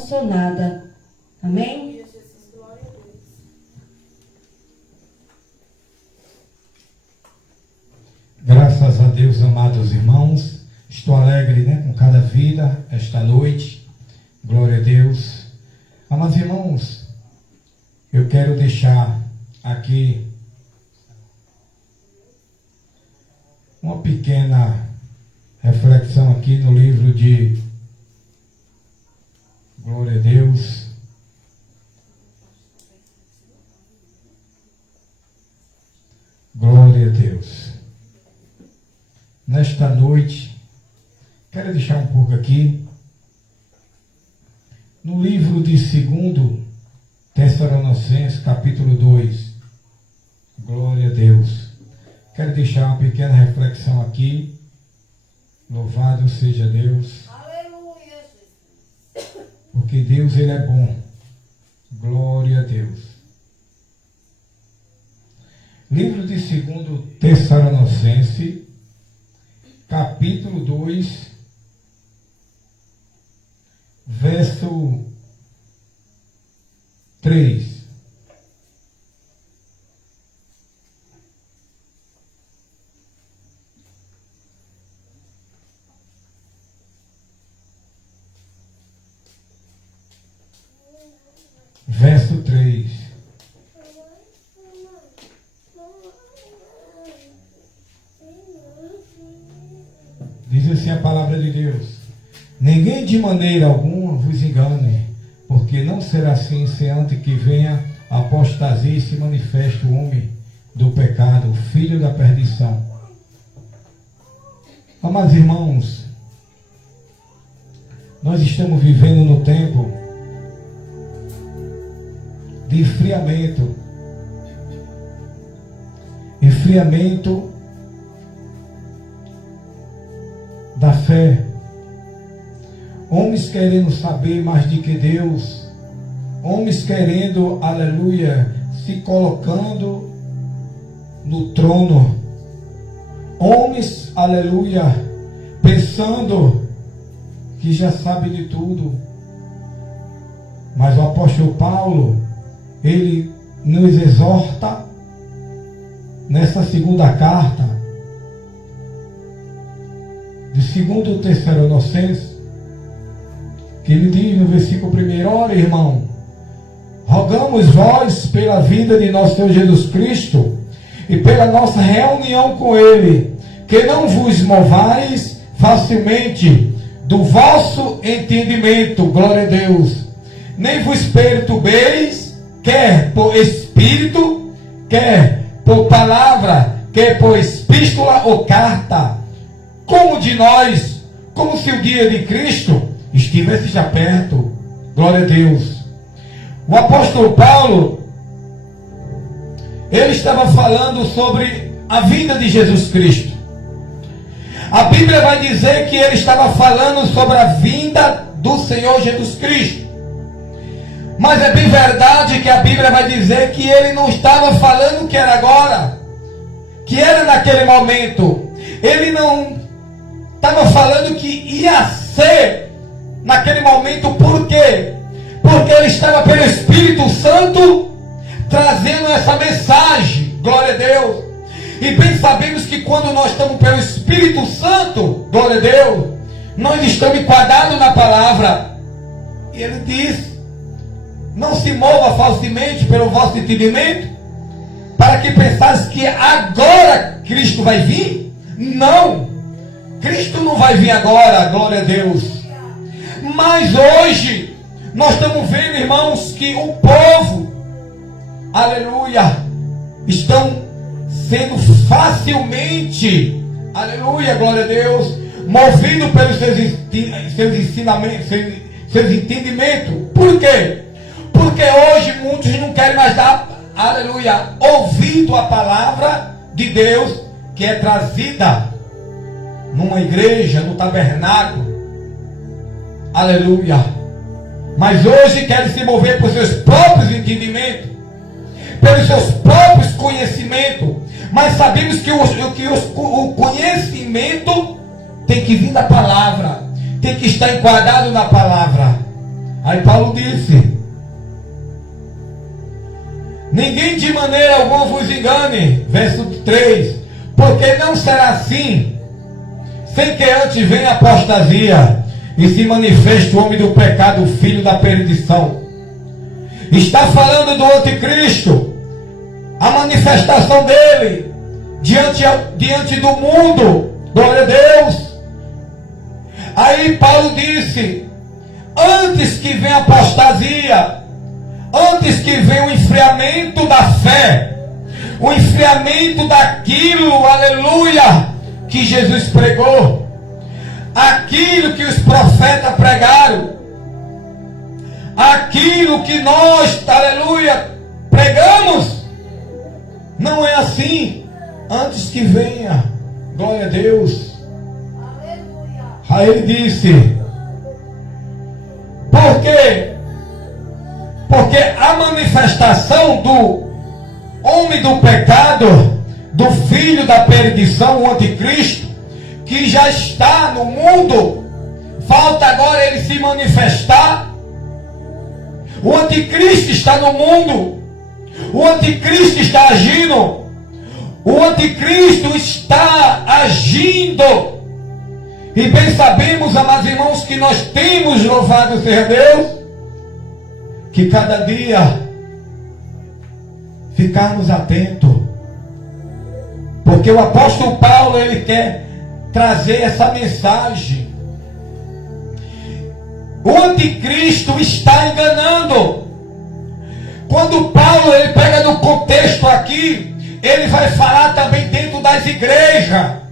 Nada. Amém? Graças a Deus, amados irmãos. Estou alegre, com cada vida esta noite. Glória a Deus. Amados irmãos, eu quero deixar aqui uma pequena reflexão aqui no livro de Glória a Deus. Glória a Deus. Nesta noite, quero deixar um pouco aqui, no livro de 2 Tessalonicenses, capítulo 2. Glória a Deus. Quero deixar uma pequena reflexão aqui. Louvado seja Deus. Aleluia. Porque Deus, Ele é bom. Glória a Deus. Livro de 2 Tessalonicenses, capítulo 2, verso 3. Verso 3. Diz assim a palavra de Deus: ninguém de maneira alguma vos engane, porque não será assim, sem antes que venha a apostasia e se manifeste o homem do pecado, o filho da perdição. Amados irmãos, nós estamos vivendo no tempo de esfriamento da fé. Homens querendo saber mais de que Deus, homens querendo, aleluia, se colocando no trono, homens, aleluia, pensando que já sabe de tudo. Mas o apóstolo Paulo, ele nos exorta nessa segunda carta de 2 Tessalonicenses, que ele diz no versículo 1: olha, irmão, rogamos vós pela vinda de nosso Senhor Jesus Cristo e pela nossa reunião com Ele, que não vos movais facilmente do vosso entendimento, glória a Deus, nem vos perturbeis, quer por espírito, quer por palavra, quer por epístola ou carta, como de nós, como se o dia de Cristo estivesse já perto. Glória a Deus. O apóstolo Paulo, ele estava falando sobre a vinda de Jesus Cristo. A Bíblia vai dizer que ele estava falando sobre a vinda do Senhor Jesus Cristo. Mas é bem verdade que a Bíblia vai dizer que ele não estava falando que era agora, que era naquele momento. Ele não estava falando que ia ser naquele momento. Por quê? Porque ele estava pelo Espírito Santo trazendo essa mensagem. Glória a Deus. E bem sabemos que quando nós estamos pelo Espírito Santo, glória a Deus, nós estamos enquadrados na palavra. E ele diz: não se mova falsamente pelo vosso entendimento, para que pensasse que agora Cristo vai vir. Não, Cristo não vai vir agora, glória a Deus. Mas hoje nós estamos vendo, irmãos, que o povo, aleluia, estão sendo facilmente, aleluia, glória a Deus, movido pelos seus ensinamentos, seus entendimentos. Por quê? Porque hoje muitos não querem mais dar, aleluia, ouvido à palavra de Deus que é trazida numa igreja, no tabernáculo, aleluia. Mas hoje querem se mover por seus próprios entendimentos, pelos seus próprios conhecimentos. Mas sabemos que o conhecimento tem que vir da palavra, tem que estar enquadrado na palavra. Aí Paulo disse: ninguém de maneira alguma vos engane, verso 3, porque não será assim, sem que antes venha a apostasia e se manifeste o homem do pecado, o filho da perdição. Está falando do anticristo, a manifestação dele diante do mundo. Glória a Deus. Aí Paulo disse: antes que venha a apostasia, antes que venha o enfriamento da fé, o enfriamento daquilo, aleluia, que Jesus pregou, aquilo que os profetas pregaram, aquilo que nós, aleluia, pregamos, não é assim. Antes que venha, glória a Deus. Aí ele disse: por quê? Porque a manifestação do homem do pecado, do filho da perdição, o anticristo, que já está no mundo, falta agora ele se manifestar. O anticristo está no mundo, o anticristo está agindo, o anticristo está agindo. E bem sabemos, amados irmãos, que nós temos, louvado seja Deus, que cada dia ficarmos atentos, porque o apóstolo Paulo, ele quer trazer essa mensagem. O anticristo está enganando. Quando Paulo, ele pega no contexto aqui, ele vai falar também dentro das igrejas,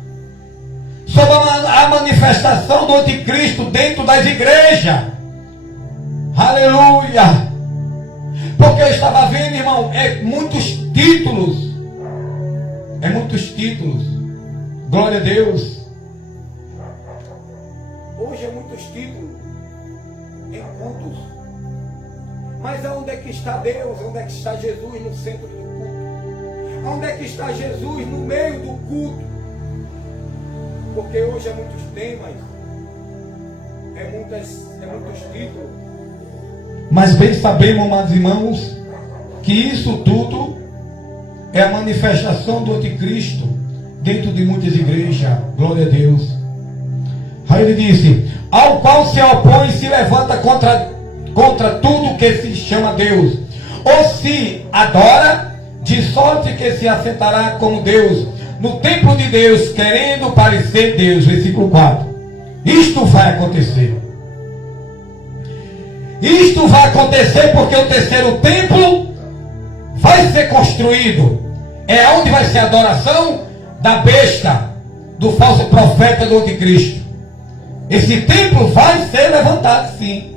sobre a manifestação do anticristo dentro das igrejas. Aleluia. Porque eu estava vendo, irmão, muitos títulos. Muitos títulos. Glória a Deus. Hoje muitos títulos em cultos. Mas aonde é que está Deus? Onde é que está Jesus no centro do culto? Onde é que está Jesus no meio do culto? Porque hoje muitos temas, muitos títulos. Mas bem sabemos, amados irmãos, que isso tudo é a manifestação do anticristo dentro de muitas igrejas. Glória a Deus. Aí ele disse: ao qual se opõe e se levanta contra tudo que se chama Deus, ou se adora, de sorte que se assentará como Deus no templo de Deus, querendo parecer Deus. Versículo 4. Isto vai acontecer. Isto vai acontecer porque o terceiro templo vai ser construído. É onde vai ser a adoração da besta, do falso profeta, do anticristo. Esse templo vai ser levantado, sim.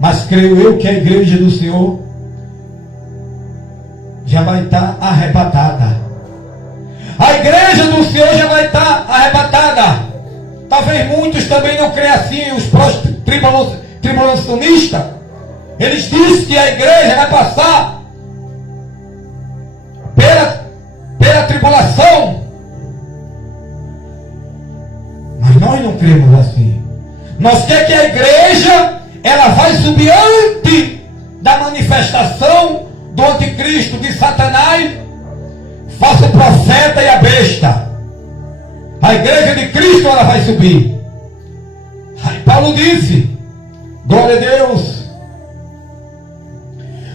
Mas creio eu que a igreja do Senhor já vai estar arrebatada. A igreja do Senhor já vai estar arrebatada. Talvez muitos também não creiam assim, os tribulacionistas. Eles dizem que a igreja vai passar pela tribulação. Mas nós não cremos assim. Nós queremos que a igreja, ela vai subir antes da manifestação do anticristo, de Satanás, falso profeta e a besta. A igreja de Cristo, ela vai subir. Aí Paulo disse: glória a Deus,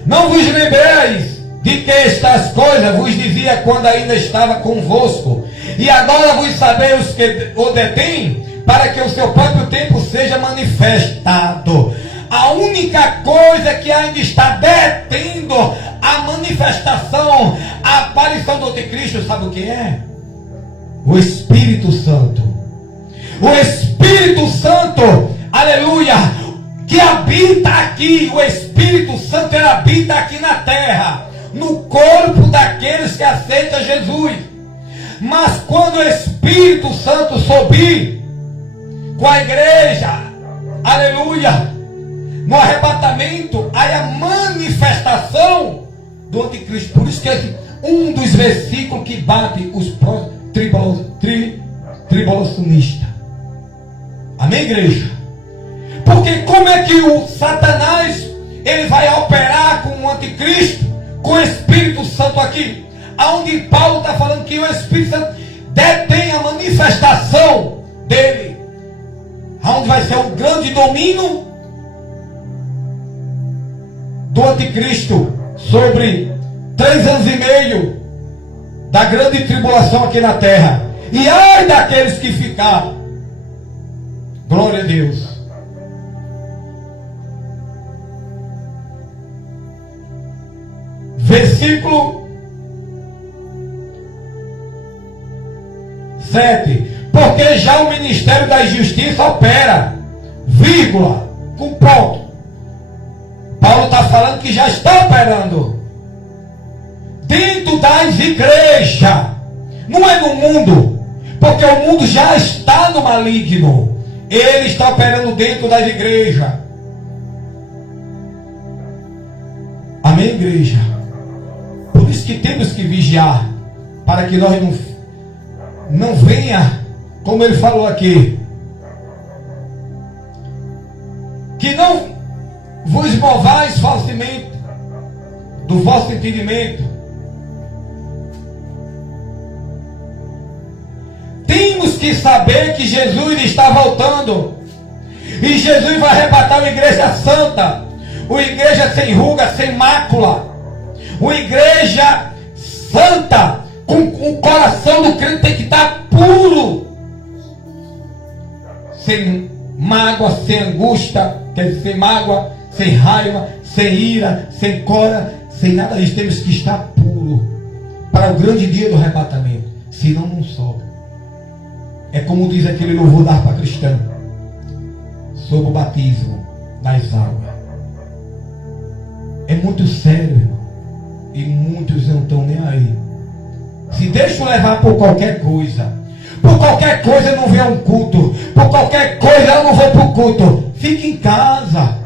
não vos lembreis de que estas coisas vos dizia quando ainda estava convosco, e agora vos sabeis os que o detêm, para que o seu próprio tempo seja manifestado. A única coisa que ainda está detendo a manifestação, a aparição do anticristo, sabe o que é? O Espírito Santo. O Espírito Santo, aleluia, que habita aqui. O Espírito Santo, ele habita aqui na terra, no corpo daqueles que aceitam Jesus. Mas quando o Espírito Santo subir com a igreja, aleluia, no arrebatamento, aí a manifestação do anticristo. Por isso que é um dos versículos que bate os tribulacionistas. Amém, igreja? Por Porque como é que o Satanás ele vai operar com o anticristo, com o Espírito Santo aqui? Aonde Paulo está falando que o Espírito Santo detém a manifestação dele. Aonde vai ser um grande domínio do anticristo sobre 3 anos e meio da grande tribulação aqui na terra. E ai daqueles que ficaram. Glória a Deus. Versículo 7. Porque já o ministério da justiça opera, vírgula, com ponto. Paulo está falando que já está operando dentro das igrejas, não é no mundo, porque o mundo já está no maligno. Ele está operando dentro das igrejas. Amém, igreja? Por isso que temos que vigiar, para que nós não venha, como ele falou aqui, que não vos movais falsamente do vosso entendimento. Temos que saber que Jesus está voltando. E Jesus vai arrebatar uma igreja santa, uma igreja sem ruga, sem mácula, uma igreja santa, com o coração do crente tem que estar puro, sem mágoa, sem angústia, quer dizer, sem mágoa, sem raiva, sem ira, sem cólera, sem nada disso. Temos que estar puro para o grande dia do arrebatamento, senão não sobe. É como diz aquele louvor da harpa cristã, sobre o batismo das águas. É muito sério, irmão, e muitos não estão nem aí. Se deixam levar por qualquer coisa, eu não venho a um culto, por qualquer coisa eu não vou para o culto. Fique em casa.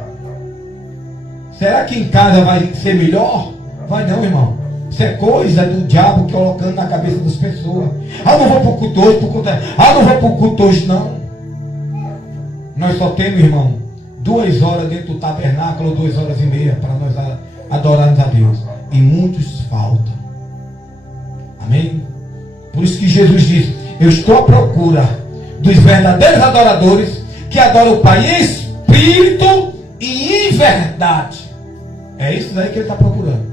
Será que em casa vai ser melhor? Vai não, irmão. Isso é coisa do diabo colocando na cabeça das pessoas. Eu não vou para o culto hoje, não vou para o culto hoje, não. Nós só temos, irmão, 2 horas dentro do tabernáculo, 2 horas e meia, para nós adorarmos a Deus. E muitos faltam. Amém? Por isso que Jesus diz: eu estou à procura dos verdadeiros adoradores, que adoram o Pai em espírito e em verdade. É isso daí que ele está procurando.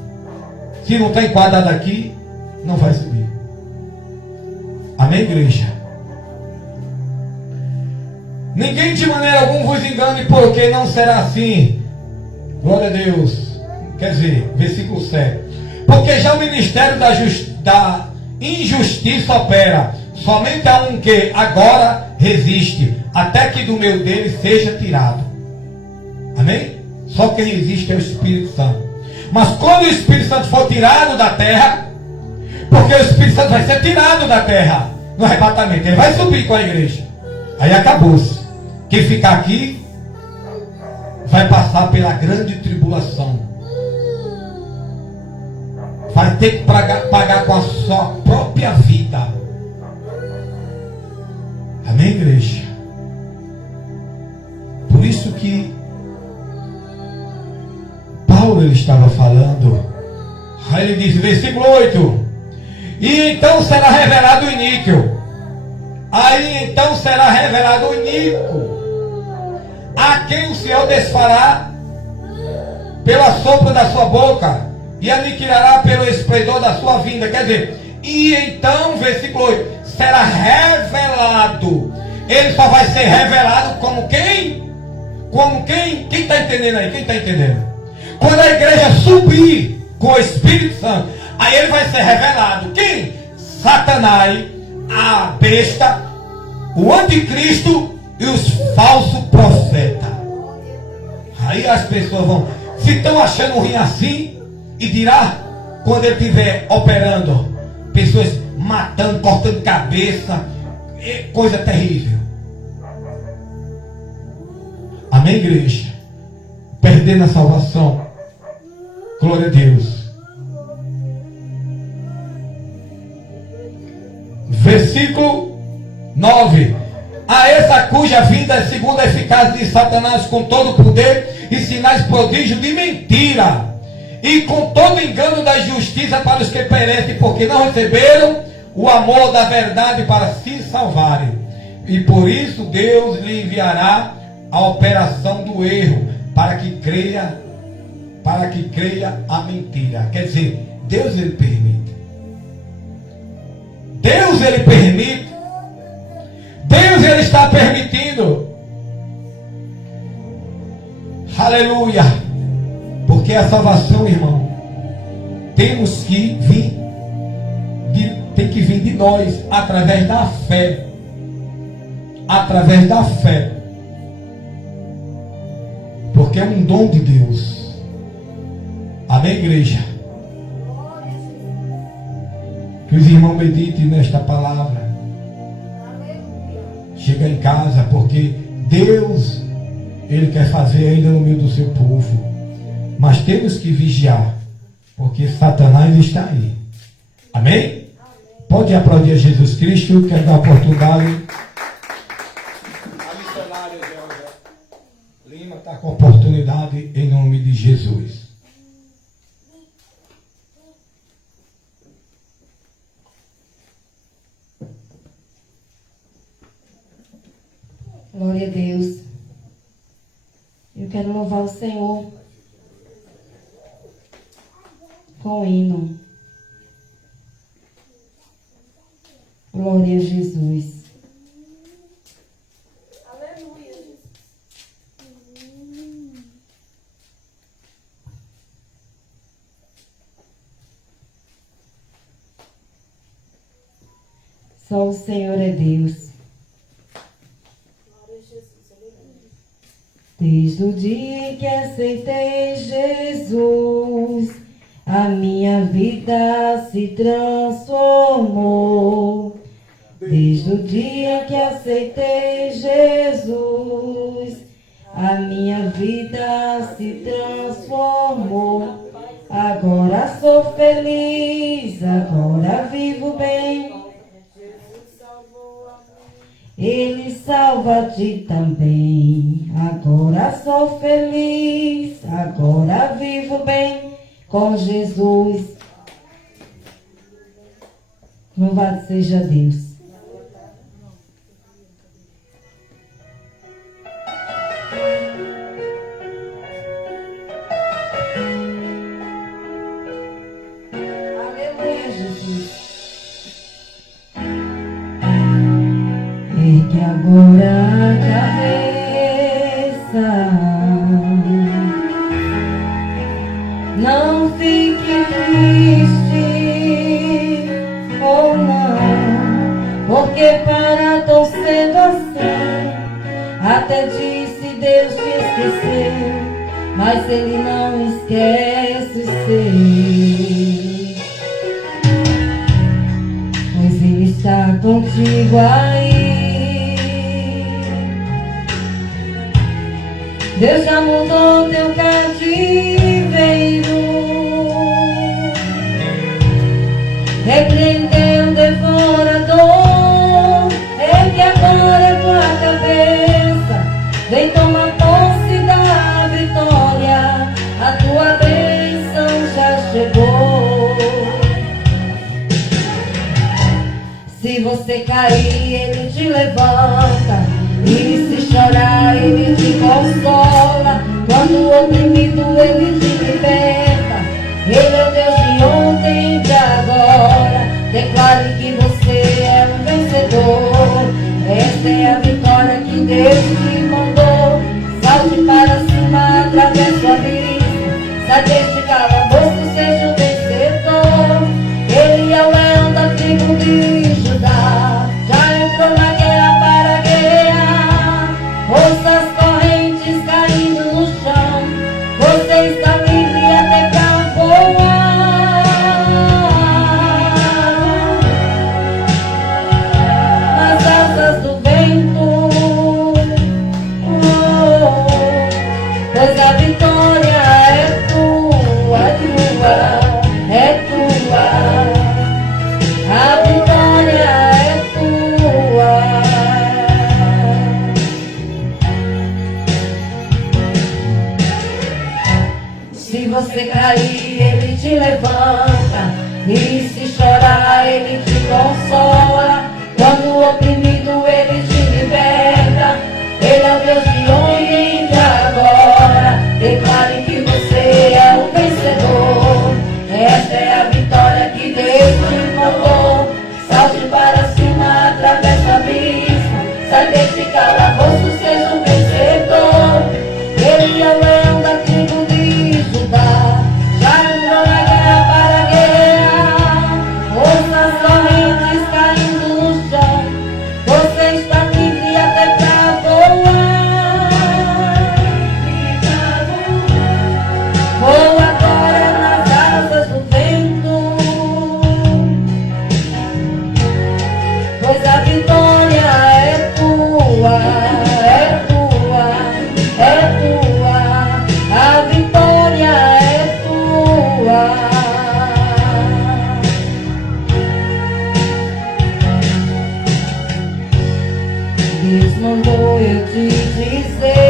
Se não está enquadrado aqui, não vai subir. Amém, igreja? Ninguém de maneira alguma vos engane, porque não será assim. Glória a Deus. Quer dizer, versículo 7. Porque já o ministério da injustiça opera, somente a um que agora resiste, até que do meio dele seja tirado. Amém? Só quem resiste é o Espírito Santo. Mas quando o Espírito Santo for tirado da terra, porque o Espírito Santo vai ser tirado da terra no arrebatamento, ele vai subir com a igreja. Aí acabou-se. Quem ficar aqui vai passar pela grande tribulação. Vai ter que pagar com a sua própria vida. Amém, igreja? Por isso que Paulo ele estava falando. Aí ele diz, versículo 8: e então será revelado o iníquo. Aí então será revelado o iníquo, a quem o Senhor desfará pela sopro da sua boca, e aniquilará pelo esplendor da sua vinda. Quer dizer, e então, versículo 8, será revelado. Ele só vai ser revelado como quem? Como quem? Quem está entendendo aí? Quem está entendendo? Quando a igreja subir com o Espírito Santo, aí ele vai ser revelado. Quem? Satanás, a besta, o anticristo e os falsos profetas. Aí as pessoas vão, se estão achando ruim assim, e dirá, quando ele estiver operando, pessoas matando, cortando cabeça, coisa terrível. Amém, igreja? Perdendo a salvação. Glória a Deus. Versículo 9: a essa cuja vinda é segundo a eficácia de Satanás com todo o poder e sinais prodígios de mentira, e com todo engano da justiça para os que perecem, porque não receberam o amor da verdade para se salvarem. E por isso Deus lhe enviará a operação do erro, para que creia a mentira. Quer dizer, Deus ele permite. Deus ele permite. Deus ele está permitindo. Aleluia. Porque a salvação, irmão, temos que vir, tem que vir de nós, através da fé. Através da fé. Porque é um dom de Deus. Amém, igreja? Que os irmãos meditem nesta palavra. Chega em casa, porque Deus, ele quer fazer ainda no meio do seu povo. Mas temos que vigiar, porque Satanás está aí. Amém? Pode aplaudir a Jesus Cristo. Quero dar a oportunidade. A missionária Gelda Lima está com oportunidade em nome de Jesus. Glória a Deus. Eu quero louvar o Senhor com o hino. Glória a Jesus. Aleluia. Só o Senhor é Deus. Desde o dia em que aceitei Jesus, a minha vida se transformou. Desde o dia que aceitei Jesus, a minha vida se transformou. Agora sou feliz, agora vivo bem. Ele salva-te também. Agora sou feliz, agora vivo bem com Jesus. Louvado seja Deus. Aleluia, Jesus. Ergue agora a cabeça, não fique triste, ou não, porque para tão cedo assim, até disse Deus te esqueceu, mas Ele não esquece ser, pois Ele está contigo aí. Deus já mudou teu cativeiro, repreendeu o devorador. Ergue agora tua cabeça, vem tomar posse da vitória, a tua bênção já chegou. Se você cair, Ele te levanta, e se chorar, Ele te consola. Quando oprimido, Ele te liberta. Ele é o Deus de ontem e de agora. Declare que você é um vencedor. Esta é a vitória que Deus te mandou. Salte para cima, atravesse o abismo. Sai deste calabouço, seja o vencedor. Ele é o leão da tribo de Judá. Já entrou na guerra para guerrear. Se você cair, Ele te levanta. E se chorar, Ele te consola. Quando o oprimido, Ele te liberta. Ele é o Deus de ontem e de agora. Declare que você é o vencedor. Esta é a vitória que Deus te falou. Salte para cima, atravessa o abismo. Sai desse calabouço, seja um vencedor. Ele é o leão da tribo de Judá. Já entrou na guerra para guerrear. Ouça as correntes caindo no chão. Você está livre até pra voar. Voa agora nas asas do vento. Pois a vitória é tua, é tua, é tua. A vitória é tua. Deus mandou eu te dizer.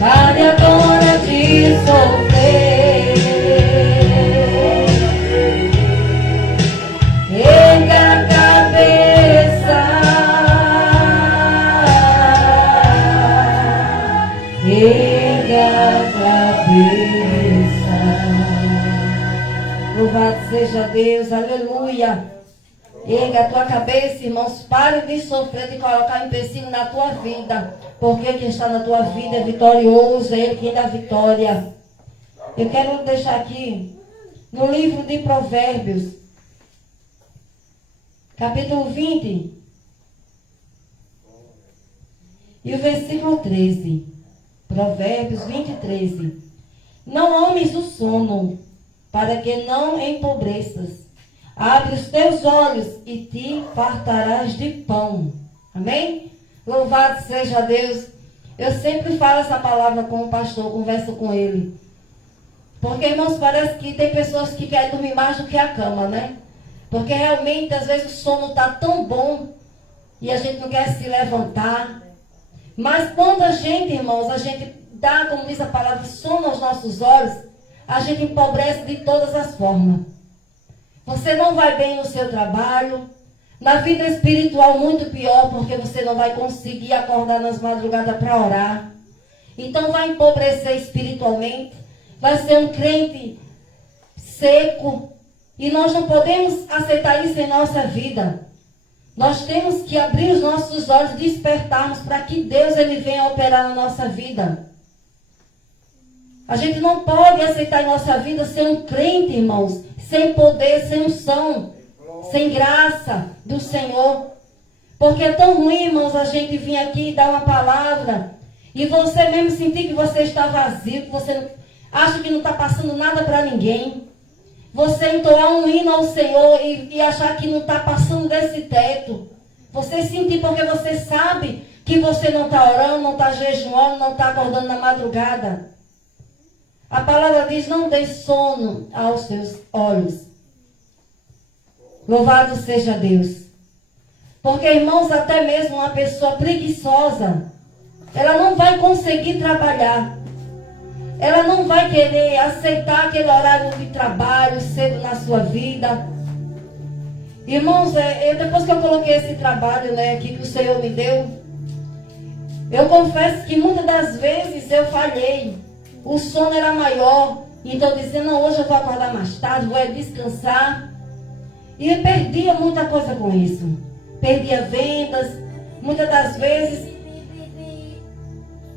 Pare agora de sofrer. Erga a cabeça. Erga a cabeça. Louvado seja Deus, aleluia. Erga a tua cabeça, irmãos. Pare de sofrer, de colocar empecilho na tua vida. Porque quem está na tua vida é vitorioso, é Ele quem dá vitória. Eu quero deixar aqui, no livro de Provérbios, capítulo 20, e o versículo 13. Provérbios 20, 13. Não ames o sono, para que não empobreças. Abre os teus olhos e te fartarás de pão. Amém? Louvado seja Deus. Eu sempre falo essa palavra com o pastor, converso com ele. Porque, irmãos, parece que tem pessoas que querem dormir mais do que a cama, né? Porque realmente, às vezes, o sono está tão bom e a gente não quer se levantar. Mas quando a gente, irmãos, a gente dá, como diz a palavra, sono aos nossos olhos, a gente empobrece de todas as formas. Você não vai bem no seu trabalho. Na vida espiritual, muito pior, porque você não vai conseguir acordar nas madrugadas para orar. Então vai empobrecer espiritualmente. Vai ser um crente seco. E nós não podemos aceitar isso em nossa vida. Nós temos que abrir os nossos olhos e despertarmos para que Deus ele venha operar na nossa vida. A gente não pode aceitar em nossa vida ser um crente, irmãos, sem poder, sem unção, sem graça do Senhor. Porque é tão ruim, irmãos, a gente vir aqui e dar uma palavra e você mesmo sentir que você está vazio, que você acha que não está passando nada para ninguém. Você entoar um hino ao Senhor e achar que não está passando desse teto. Você sentir porque você sabe que você não está orando, não está jejuando, não está acordando na madrugada. A palavra diz, não dê sono aos seus olhos. Louvado seja Deus. Porque, irmãos, até mesmo uma pessoa preguiçosa, ela não vai conseguir trabalhar. Ela não vai querer aceitar aquele horário de trabalho cedo na sua vida. Irmãos, depois que eu coloquei esse trabalho aqui que o Senhor me deu, eu confesso que muitas das vezes eu falhei. O sono era maior. Então dizendo, não, hoje eu vou acordar mais tarde, vou descansar. E eu perdia muita coisa com isso. Perdia vendas. Muitas das vezes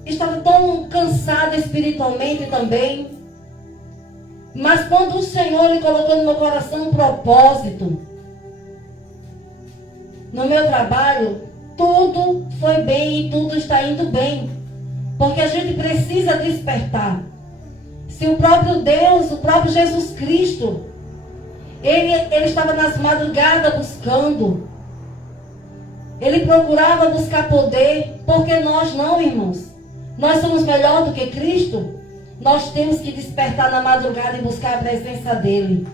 estava tão cansada espiritualmente também. Mas quando o Senhor ele colocou no meu coração um propósito, no meu trabalho, tudo foi bem e tudo está indo bem. Porque a gente precisa despertar. Se o próprio Deus, o próprio Jesus Cristo, ele estava nas madrugadas buscando. Ele procurava buscar poder. Porque nós não, irmãos. Nós somos melhor do que Cristo. Nós temos que despertar na madrugada e buscar a presença dEle.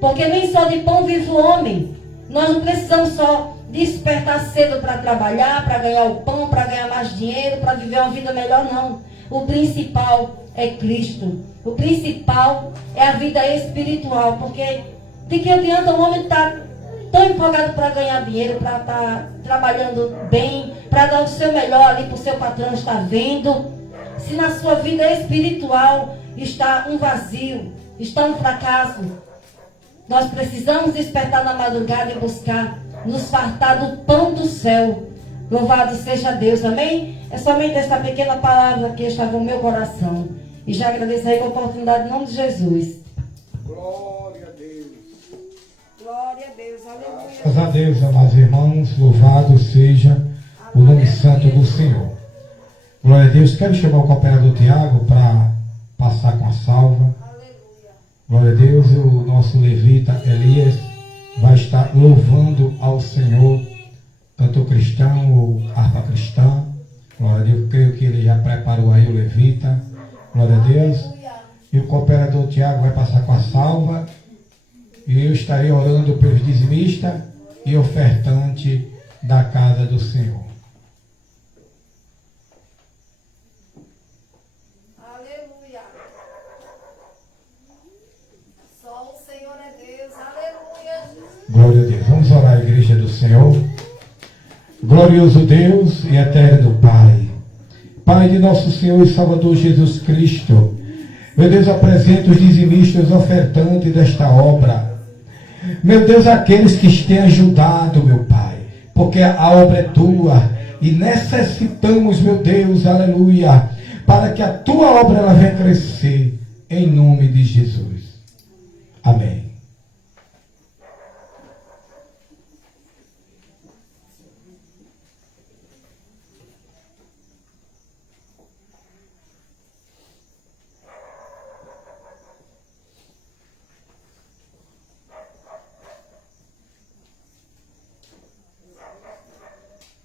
Porque nem só de pão vive o homem. Nós não precisamos só despertar cedo para trabalhar, para ganhar o pão, para ganhar mais dinheiro, para viver uma vida melhor, não. O principal é Cristo. O principal é a vida espiritual. Porque de que adianta o homem estar tão empolgado para ganhar dinheiro, para estar trabalhando bem, para dar o seu melhor ali para o seu patrão estar vendo, se na sua vida espiritual está um vazio, está um fracasso. Nós precisamos despertar na madrugada e buscar nos fartar do pão do céu. Louvado seja Deus, amém? É somente essa pequena palavra que estava no meu coração. E já agradeço aí a oportunidade em nome de Jesus. Glória a Deus. Glória a Deus, aleluia. Graças a Deus, amados irmãos, louvado seja o nome santo do Senhor. Glória a Deus. Quero chamar o cooperador Tiago para passar com a salva. Glória a Deus. O nosso levita Elias vai estar louvando ao Senhor, cantor cristão ou harpa cristã. Glória a Deus. Creio que ele já preparou aí o levita. Glória a Deus. E o cooperador Tiago vai passar com a salva. E eu estarei orando pelos dizimistas e ofertante da casa do Senhor. Aleluia. Só o Senhor é Deus. Aleluia. Glória a Deus. Vamos orar, a igreja do Senhor. Glorioso Deus e eterno Pai. Pai de nosso Senhor e Salvador Jesus Cristo. Meu Deus, apresento os dizimistas, os ofertantes desta obra. Meu Deus, aqueles que têm ajudado, meu Pai, porque a obra é tua e necessitamos, meu Deus, aleluia, para que a tua obra ela venha crescer, em nome de Jesus. Amém.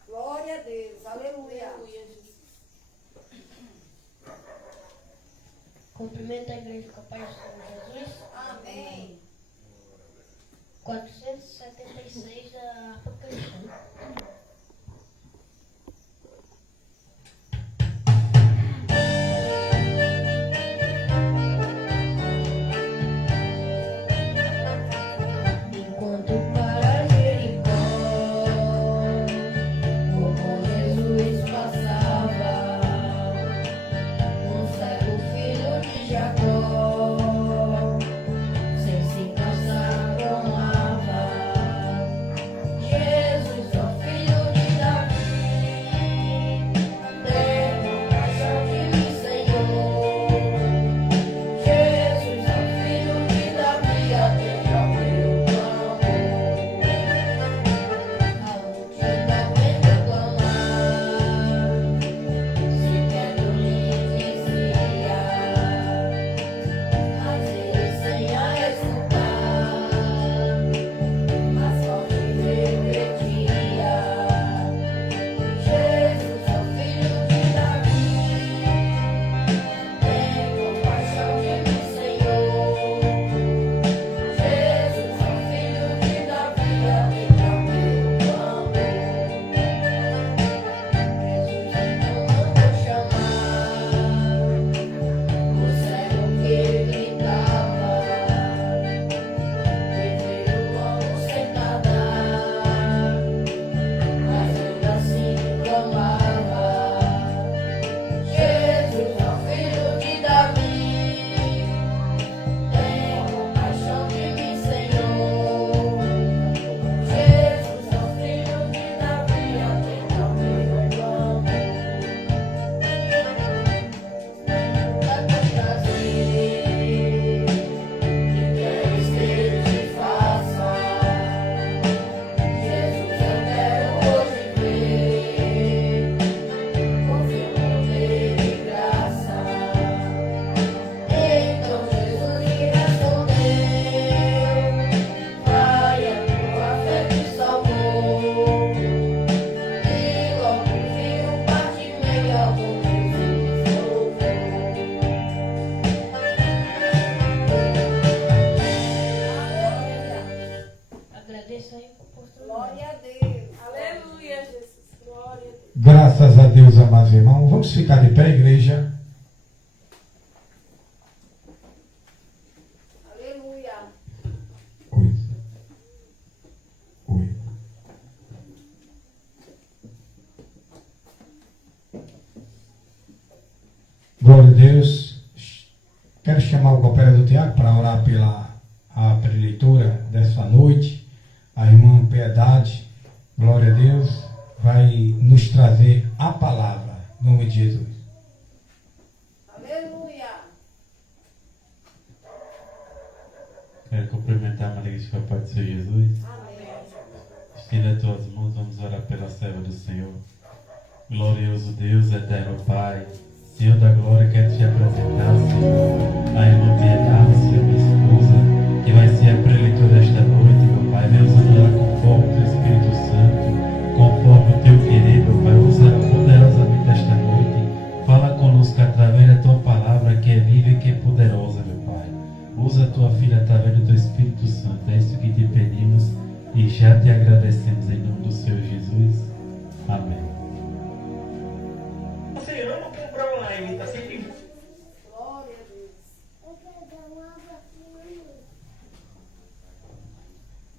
Glória a Deus. Aleluia. Cumprimento a igreja com a paz do Senhor Jesus. Amém. 476 da harpa cristã. Enquanto para Jericó, como Jesus passava, um cego filho de Jacó, sem se cansar clamava. essa oportunidade. Glória a Deus. Aleluia, Jesus. Glória a Deus. Graças a Deus, amados irmãos. Vamos ficar de pé, igreja. Aleluia. Oi. Oi. Glória a Deus. Quero chamar o cooperador Tiago para orar pela preletora dessa noite. A irmã Piedade, glória a Deus, vai nos trazer a palavra, em nome de Jesus. Aleluia. Quero cumprimentar a Maria Pai do Senhor Jesus. Amém. Estenda as tuas mãos, vamos orar pela serva do Senhor. Glorioso Deus, eterno Pai, Senhor da glória, quero te apresentar, Senhor, a irmã Piedade, Senhor, minha esposa, que vai ser a preletora desta noite, meu Pai. Vem usando ela conforme o teu Espírito Santo, conforme o teu querer, meu Pai. Usa ela poderosamente esta noite. Fala conosco através da tua palavra, que é viva e que é poderosa, meu Pai. Usa a tua filha através do teu Espírito Santo. É isso que te pedimos e já te agradecemos em nome do Senhor Jesus. Amém. Você ama comprar online, tá sempre. Glória a Deus.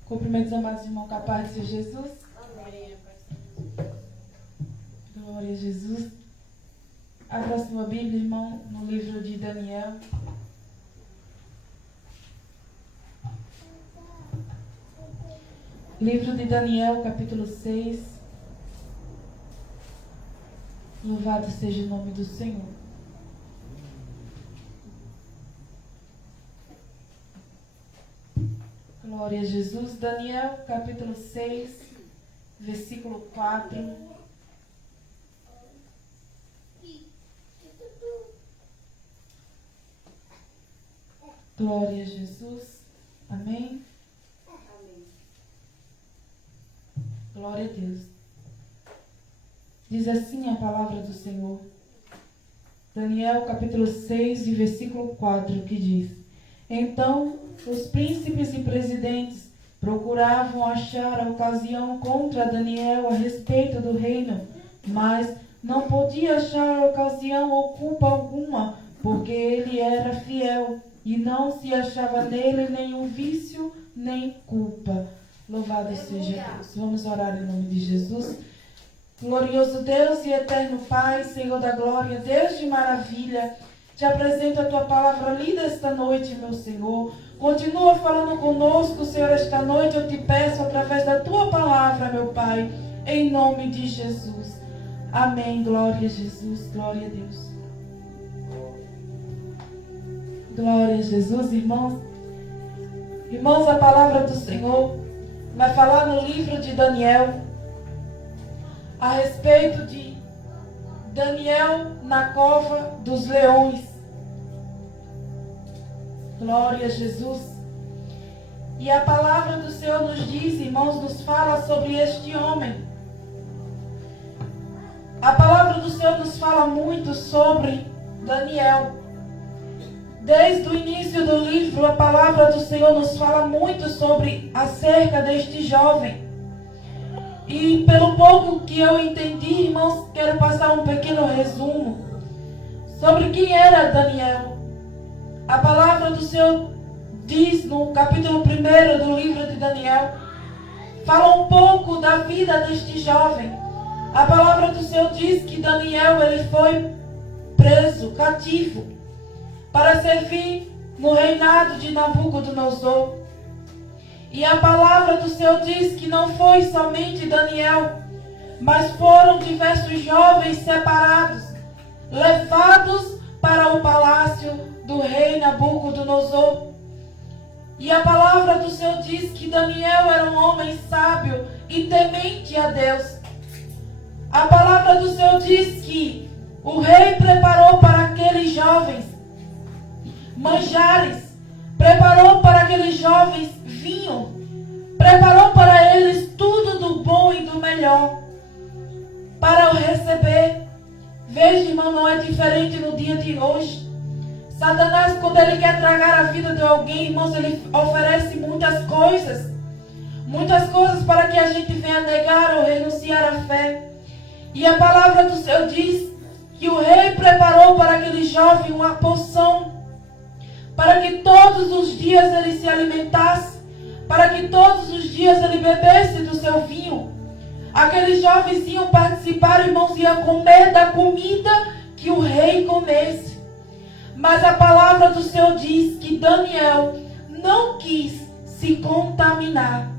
Cumprimentos, amados irmãos, com a paz de Jesus. Amém. Glória a Jesus. Abra sua Bíblia, irmão, no livro de Daniel. Livro de Daniel, capítulo 6. Louvado seja o nome do Senhor. Glória a Jesus. Daniel, capítulo 6, versículo 4. Glória a Jesus. Amém. Amém. Glória a Deus. Diz assim a palavra do Senhor. Daniel, capítulo 6, e versículo 4, que diz: Então os príncipes e presidentes procuravam achar a ocasião contra Daniel a respeito do reino, mas não podia achar ocasião ou culpa alguma, porque ele era fiel, e não se achava nele nenhum vício nem culpa. Louvado seja Deus. Vamos orar em nome de Jesus. Glorioso Deus e eterno Pai, Senhor da glória, Deus de maravilha, te apresento a tua palavra lida esta noite, meu Senhor. Continua falando conosco, Senhor, esta noite. Eu te peço através da tua palavra, meu Pai, em nome de Jesus. Amém. Glória a Jesus. Glória a Deus. Glória a Jesus, irmãos. Irmãos, a palavra do Senhor vai falar no livro de Daniel a respeito de Daniel na cova dos leões. Glória a Jesus. E a palavra do Senhor nos diz, irmãos, nos fala sobre este homem. A palavra do Senhor nos fala muito sobre Daniel. Desde o início do livro, a palavra do Senhor nos fala muito acerca deste jovem. E pelo pouco que eu entendi, irmãos, quero passar um pequeno resumo sobre quem era Daniel. A palavra do Senhor diz no capítulo 1 do livro de Daniel, fala um pouco da vida deste jovem. A palavra do Senhor diz que Daniel ele foi preso, cativo, para servir no reinado de Nabucodonosor. E a palavra do Senhor diz que não foi somente Daniel, mas foram diversos jovens separados, levados para o palácio do rei Nabucodonosor. E a palavra do Senhor diz que Daniel era um homem sábio e temente a Deus. A palavra do Senhor diz que o rei preparou para aqueles jovens manjares, preparou para aqueles jovens vinho, preparou para eles tudo do bom e do melhor para o receber. Veja, irmão, não é diferente no dia de hoje. Satanás, quando ele quer tragar a vida de alguém, irmãos, ele oferece muitas coisas motivos para que a gente venha negar ou renunciar à fé. E a palavra do Senhor diz que o rei preparou para aquele jovem uma porção, para que todos os dias ele se alimentasse, para que todos os dias ele bebesse do seu vinho. Aqueles jovens iam participar, irmãos, iam comer da comida que o rei comesse. Mas a palavra do Senhor diz que Daniel não quis se contaminar.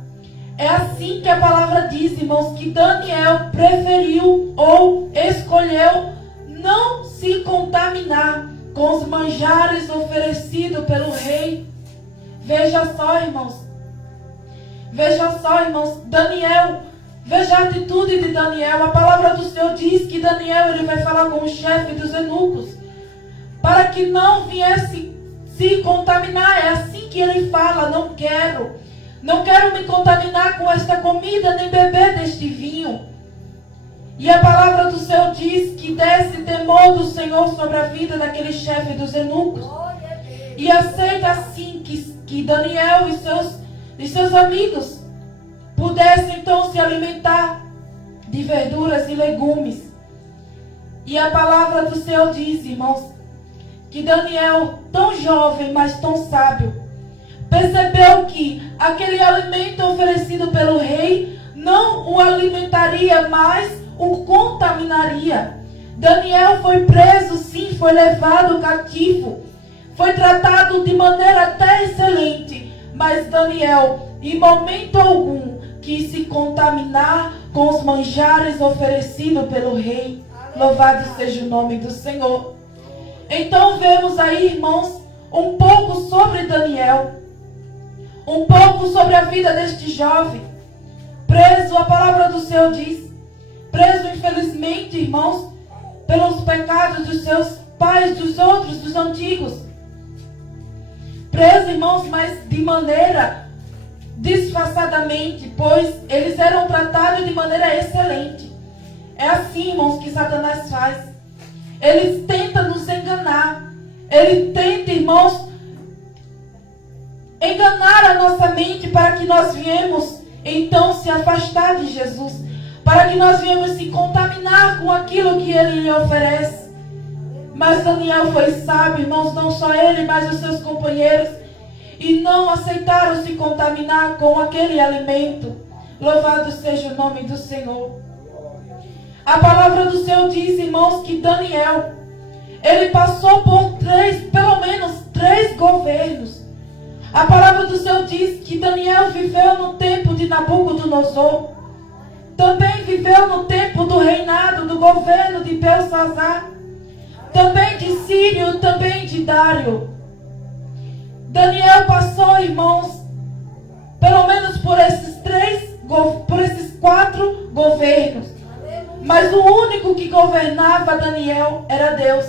É assim que a palavra diz, irmãos, que Daniel preferiu ou escolheu não se contaminar com os manjares oferecidos pelo rei. Veja só, irmãos. Veja só, irmãos. Daniel, veja a atitude de Daniel. A palavra do Senhor diz que Daniel ele vai falar com o chefe dos eunucos para que não viesse se contaminar. É assim que ele fala: não quero me contaminar com esta comida, nem beber deste vinho. E a palavra do Senhor diz que desce temor do Senhor sobre a vida daquele chefe dos eunucos. E aceita assim que Daniel e seus amigos pudessem então se alimentar de verduras e legumes. E a palavra do Senhor diz, irmãos, que Daniel, tão jovem, mas tão sábio, percebeu que aquele alimento oferecido pelo rei não o alimentaria, mas o contaminaria. Daniel foi preso, sim, foi levado cativo, foi tratado de maneira até excelente, mas Daniel, em momento algum, quis se contaminar com os manjares oferecidos pelo rei. Louvado seja o nome do Senhor. Então vemos aí, irmãos, um pouco sobre Daniel, um pouco sobre a vida deste jovem, preso, a palavra do Senhor diz, preso infelizmente, irmãos, pelos pecados dos seus pais, dos outros, dos antigos. Preso, irmãos, mas de maneira disfarçadamente, pois eles eram tratados de maneira excelente. É assim, irmãos, que Satanás faz. Ele tenta nos enganar. Ele tenta, irmãos, enganar a nossa mente para que nós viemos então se afastar de Jesus, para que nós viemos se contaminar com aquilo que ele lhe oferece. Mas Daniel foi sábio, irmãos, não só ele, mas os seus companheiros, e não aceitaram se contaminar com aquele alimento. Louvado seja o nome do Senhor. A palavra do Senhor diz, irmãos, que Daniel, ele passou por pelo menos três governos. A palavra do Senhor diz que Daniel viveu no tempo de Nabucodonosor. Também viveu no tempo do reinado, do governo de Belsazar. Também de Sírio, também de Dário. Daniel passou, irmãos, pelo menos por esses quatro governos. Mas o único que governava Daniel era Deus.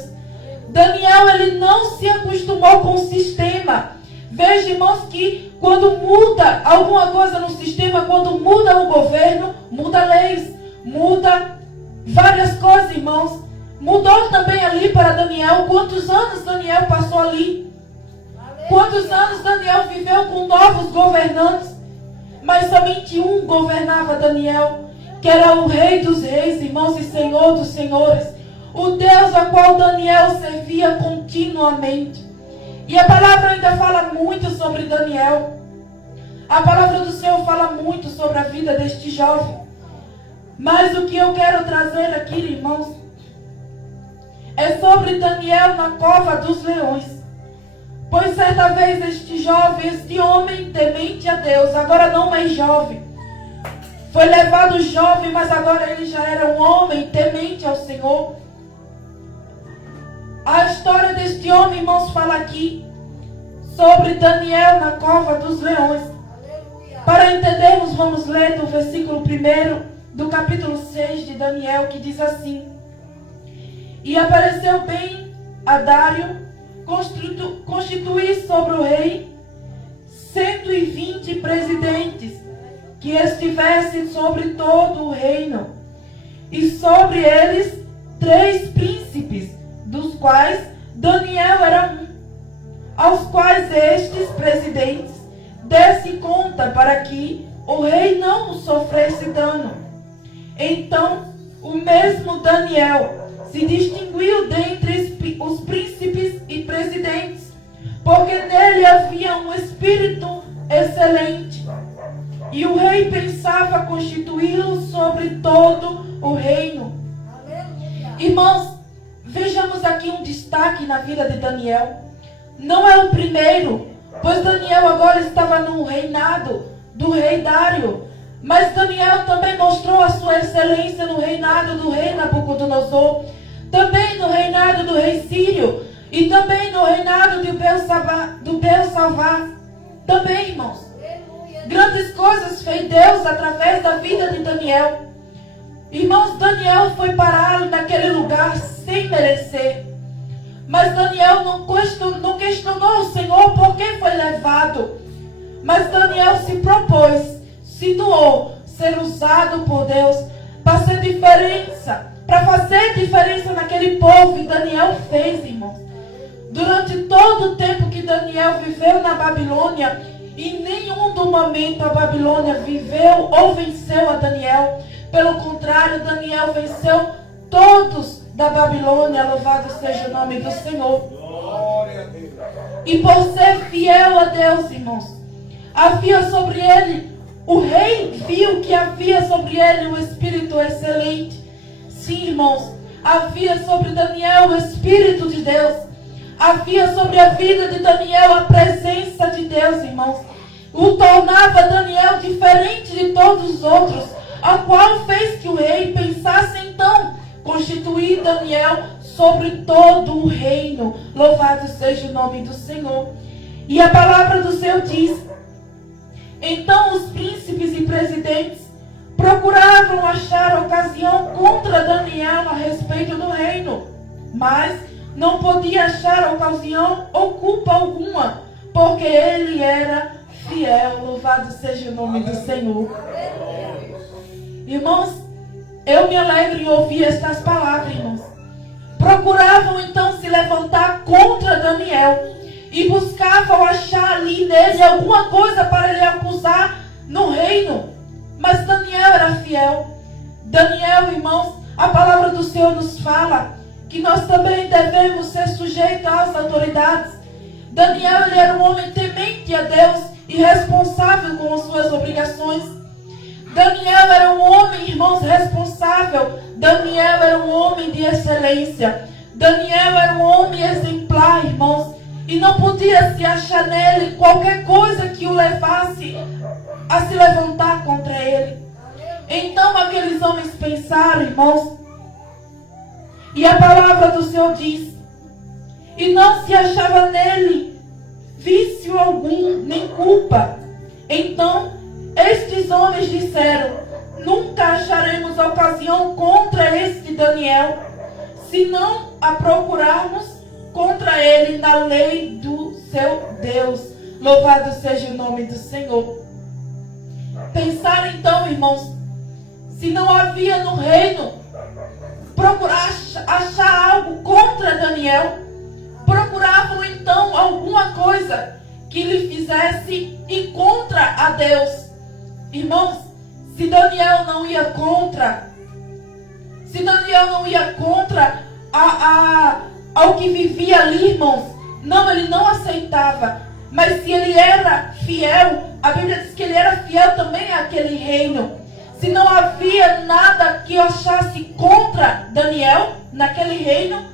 Daniel, ele não se acostumou com o sistema. Veja, irmãos, que quando muda alguma coisa no sistema, quando muda o governo, muda leis, muda várias coisas, irmãos. Mudou também ali para Daniel. Quantos anos Daniel passou ali? Quantos anos Daniel viveu com novos governantes? Mas somente um governava Daniel, que era o Rei dos Reis, irmãos, e Senhor dos Senhores. O Deus a qual Daniel servia continuamente. E a palavra ainda fala muito sobre Daniel. A palavra do Senhor fala muito sobre a vida deste jovem. Mas o que eu quero trazer aqui, irmãos, é sobre Daniel na cova dos leões. Pois certa vez este jovem, este homem temente a Deus, agora não mais jovem, foi levado jovem, mas agora ele já era um homem temente ao Senhor. A história deste homem, irmãos, fala aqui sobre Daniel na cova dos leões. Para entendermos, vamos ler do versículo 1 do capítulo 6 de Daniel, que diz assim: E apareceu bem a Dário constituir sobre o rei 120 presidentes, que estivessem sobre todo o reino, e sobre eles 3 príncipes, dos quais Daniel era um, aos quais estes presidentes dessem conta para que o rei não sofresse dano. Então, o mesmo Daniel se distinguiu dentre os príncipes e presidentes, porque nele havia um espírito excelente. E o rei pensava constituí-lo sobre todo o reino. Irmãos, vejamos aqui um destaque na vida de Daniel. Não é o primeiro, pois Daniel agora estava no reinado do rei Dário. Mas Daniel também mostrou a sua excelência no reinado do rei Nabucodonosor, também no reinado do rei Sírio e também no reinado de Belsazar. Também, irmãos, grandes coisas fez Deus através da vida de Daniel. Irmãos, Daniel foi parar naquele lugar sem merecer. Mas Daniel não questionou o Senhor por que foi levado. Mas Daniel se propôs, se doou, ser usado por Deus para fazer diferença naquele povo. E Daniel fez, irmãos. Durante todo o tempo que Daniel viveu na Babilônia, em nenhum do momento a Babilônia viveu ou venceu a Daniel. Pelo contrário, Daniel venceu todos da Babilônia. Louvado seja o nome do Senhor. Glória a Deus. E por ser fiel a Deus, irmãos, havia sobre ele, o rei viu que havia sobre ele um espírito excelente. Sim, irmãos, havia sobre Daniel o Espírito de Deus. Havia sobre a vida de Daniel a presença de Deus, irmãos. O tornava Daniel diferente de todos os outros, a qual fez que o rei pensasse então constituir Daniel sobre todo o reino. Louvado seja o nome do Senhor. E a palavra do Senhor diz: então os príncipes e presidentes procuravam achar ocasião contra Daniel a respeito do reino, mas não podia achar ocasião ou culpa alguma, porque ele era fiel. Louvado seja o nome do Senhor. Irmãos, eu me alegro em ouvir estas palavras, irmãos. Procuravam então se levantar contra Daniel e buscavam achar ali nele alguma coisa para ele acusar no reino. Mas Daniel era fiel. Daniel, irmãos, a palavra do Senhor nos fala que nós também devemos ser sujeitos às autoridades. Daniel, ele era um homem temente a Deus e responsável com as suas obrigações. Daniel era um homem, irmãos, responsável. Daniel era um homem de excelência. Daniel era um homem exemplar, irmãos. E não podia se achar nele qualquer coisa que o levasse a se levantar contra ele. Então aqueles homens pensaram, irmãos, e a palavra do Senhor diz: e não se achava nele vício algum, nem culpa. Então estes homens disseram: nunca acharemos ocasião contra este Daniel, se não a procurarmos contra ele na lei do seu Deus. Louvado seja o nome do Senhor. Pensaram então, irmãos, se não havia no reino, procurar achar algo contra Daniel. Procuravam então alguma coisa que lhe fizesse ir contra a Deus. Irmãos, se Daniel não ia contra ao que vivia ali, irmãos, não, ele não aceitava. Mas se ele era fiel, a Bíblia diz que ele era fiel também àquele reino. Se não havia nada que achasse contra Daniel naquele reino,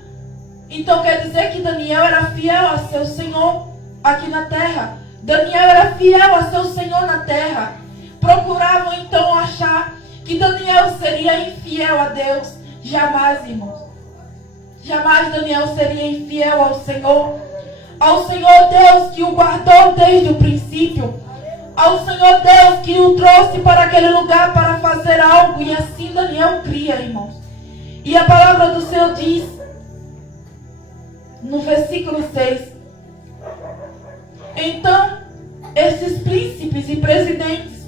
então quer dizer que Daniel era fiel a seu Senhor aqui na terra. Daniel era fiel a seu Senhor na terra. Procuravam então achar que Daniel seria infiel a Deus. Jamais, irmãos. Jamais Daniel seria infiel ao Senhor Deus que o guardou desde o princípio, ao Senhor Deus que o trouxe para aquele lugar para fazer algo. E assim Daniel cria, irmãos. E a palavra do Senhor diz no versículo 6: então esses príncipes e presidentes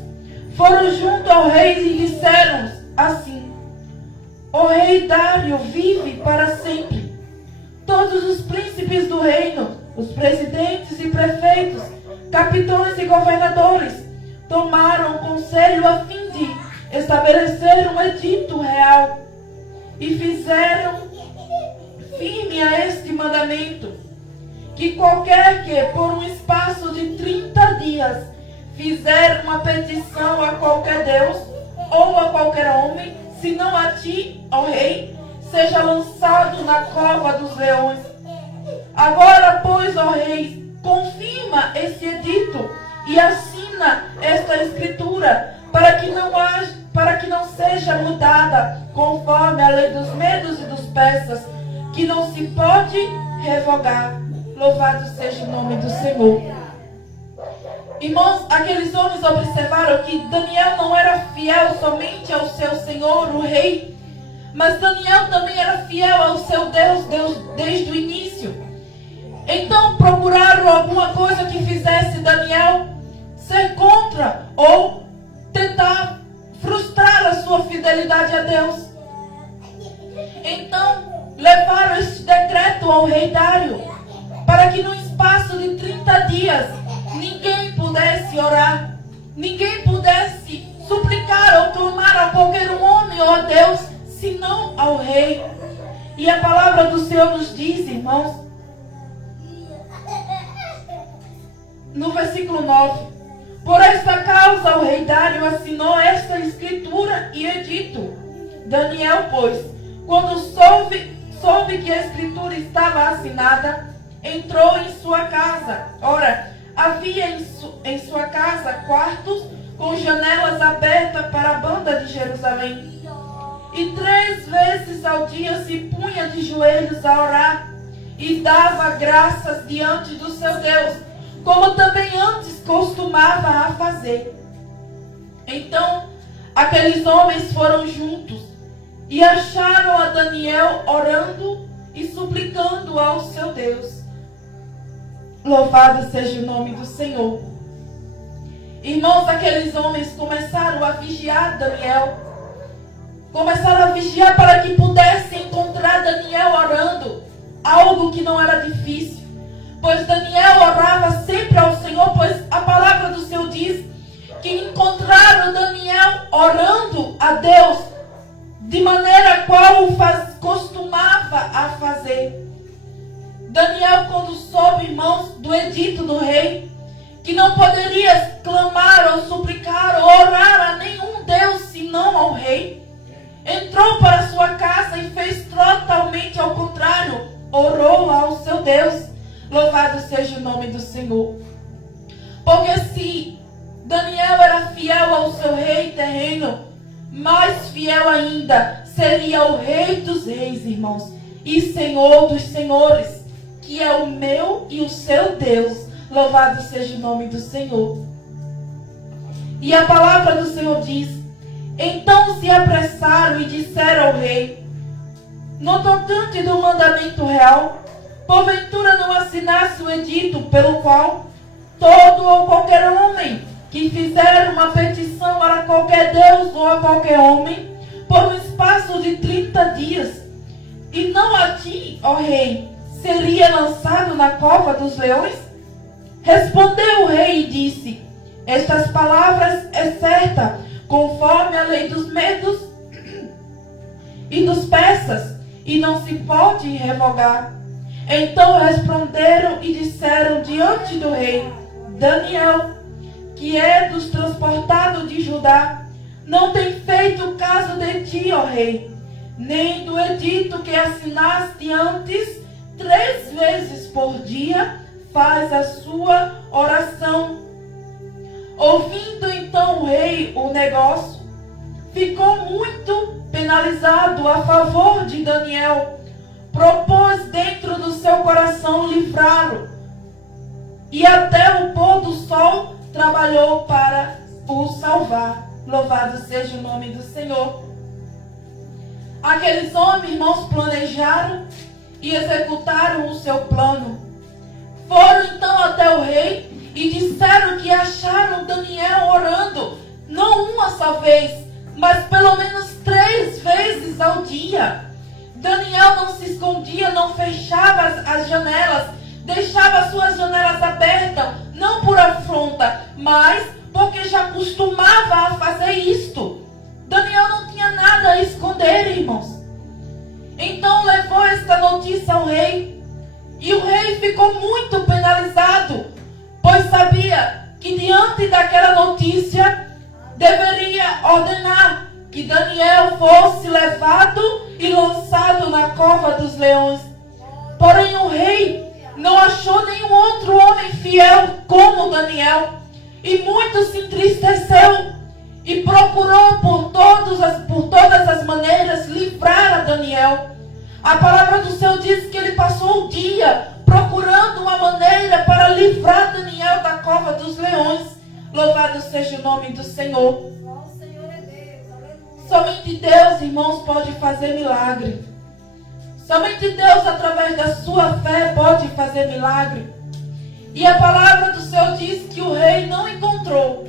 foram junto ao rei e disseram assim: o rei Dário vive para sempre. Todos os príncipes do reino, os presidentes e prefeitos, capitães e governadores, tomaram conselho a fim de estabelecer um edito real e fizeram firme a este mandamento, que qualquer que por um espaço de 30 dias fizer uma petição a qualquer Deus ou a qualquer homem, senão a ti, ó rei, seja lançado na cova dos leões. Agora, pois, ó rei, confirma esse edito e assina esta escritura, para que não seja mudada conforme a lei dos medos e dos persas, que não se pode revogar. Louvado seja o nome do Senhor. Irmãos, aqueles homens observaram que Daniel não era fiel somente ao seu senhor, o rei, mas Daniel também era fiel ao seu Deus desde o início. Então procuraram alguma coisa que fizesse Daniel ser contra ou tentar frustrar a sua fidelidade a Deus. Então levaram este decreto ao rei Dário, para que no espaço de 30 dias ninguém pudesse orar, ninguém pudesse suplicar ou clamar a qualquer homem ou a Deus, senão ao rei. E a palavra do Senhor nos diz, irmãos, no versículo 9: por esta causa o rei Dário assinou esta escritura e edito. Daniel, pois, quando soube que a escritura estava assinada, entrou em sua casa. Ora, havia em sua casa quartos com janelas abertas para a banda de Jerusalém. E 3 vezes ao dia se punha de joelhos a orar e dava graças diante do seu Deus, como também antes costumava a fazer. Então aqueles homens foram juntos e acharam a Daniel orando e suplicando ao seu Deus. Louvado seja o nome do Senhor. Irmãos, aqueles homens começaram a vigiar Daniel. Começaram a vigiar para que pudessem encontrar Daniel orando. Algo que não era difícil, pois Daniel orava sempre ao Senhor, pois a palavra do Senhor diz que encontraram Daniel orando a Deus de maneira qual costumava a fazer. Daniel, quando soube, irmãos, do edito do rei, que não poderia clamar ou suplicar ou orar a nenhum Deus senão ao rei, entrou para sua casa e fez totalmente ao contrário, orou ao seu Deus. Louvado seja o nome do Senhor. Porque se Daniel era fiel ao seu rei terreno, mais fiel ainda seria o Rei dos Reis, irmãos, e Senhor dos Senhores, que é o meu e o seu Deus. Louvado seja o nome do Senhor. E a palavra do Senhor diz: então se apressaram e disseram ao rei, no tocante do mandamento real, porventura não assinasse o edito pelo qual todo ou qualquer homem que fizer uma petição a qualquer Deus ou a qualquer homem, por um espaço de 30 dias, e não a ti, ó rei, seria lançado na cova dos leões? Respondeu o rei e disse: estas palavras é certa, conforme a lei dos medos e dos persas, e não se pode revogar. Então responderam e disseram diante do rei: Daniel, que é dos transportados de Judá, não tem feito caso de ti, ó rei, nem do edito que assinaste antes. 3 vezes por dia faz a sua oração. Ouvindo então o rei o negócio, ficou muito penalizado a favor de Daniel, propôs dentro do seu coração livrá-lo, e até o pôr do sol trabalhou para o salvar. Louvado seja o nome do Senhor. Aqueles homens, irmãos, planejaram e executaram o seu plano. Foram então até o rei e disseram que acharam Daniel orando, não uma só vez, mas pelo menos 3 vezes ao dia. Daniel não se escondia, não fechava as janelas, deixava as suas janelas abertas, não por afronta, mas porque já costumava a fazer isto. Daniel não tinha nada a esconder, irmãos. Então levou esta notícia ao rei. E o rei ficou muito penalizado, pois sabia que diante daquela notícia deveria ordenar que Daniel fosse levado e lançado na cova dos leões. Porém o rei não achou nenhum outro homem fiel como Daniel, e muito se entristeceu e procurou por todas as maneiras livrar a Daniel. A palavra do Senhor diz que ele passou o dia procurando uma maneira para livrar Daniel da cova dos leões. Louvado seja o nome do Senhor. Somente Deus, irmãos, pode fazer milagre. Somente Deus, através da sua fé, pode fazer milagre. E a palavra do Senhor diz que o rei não encontrou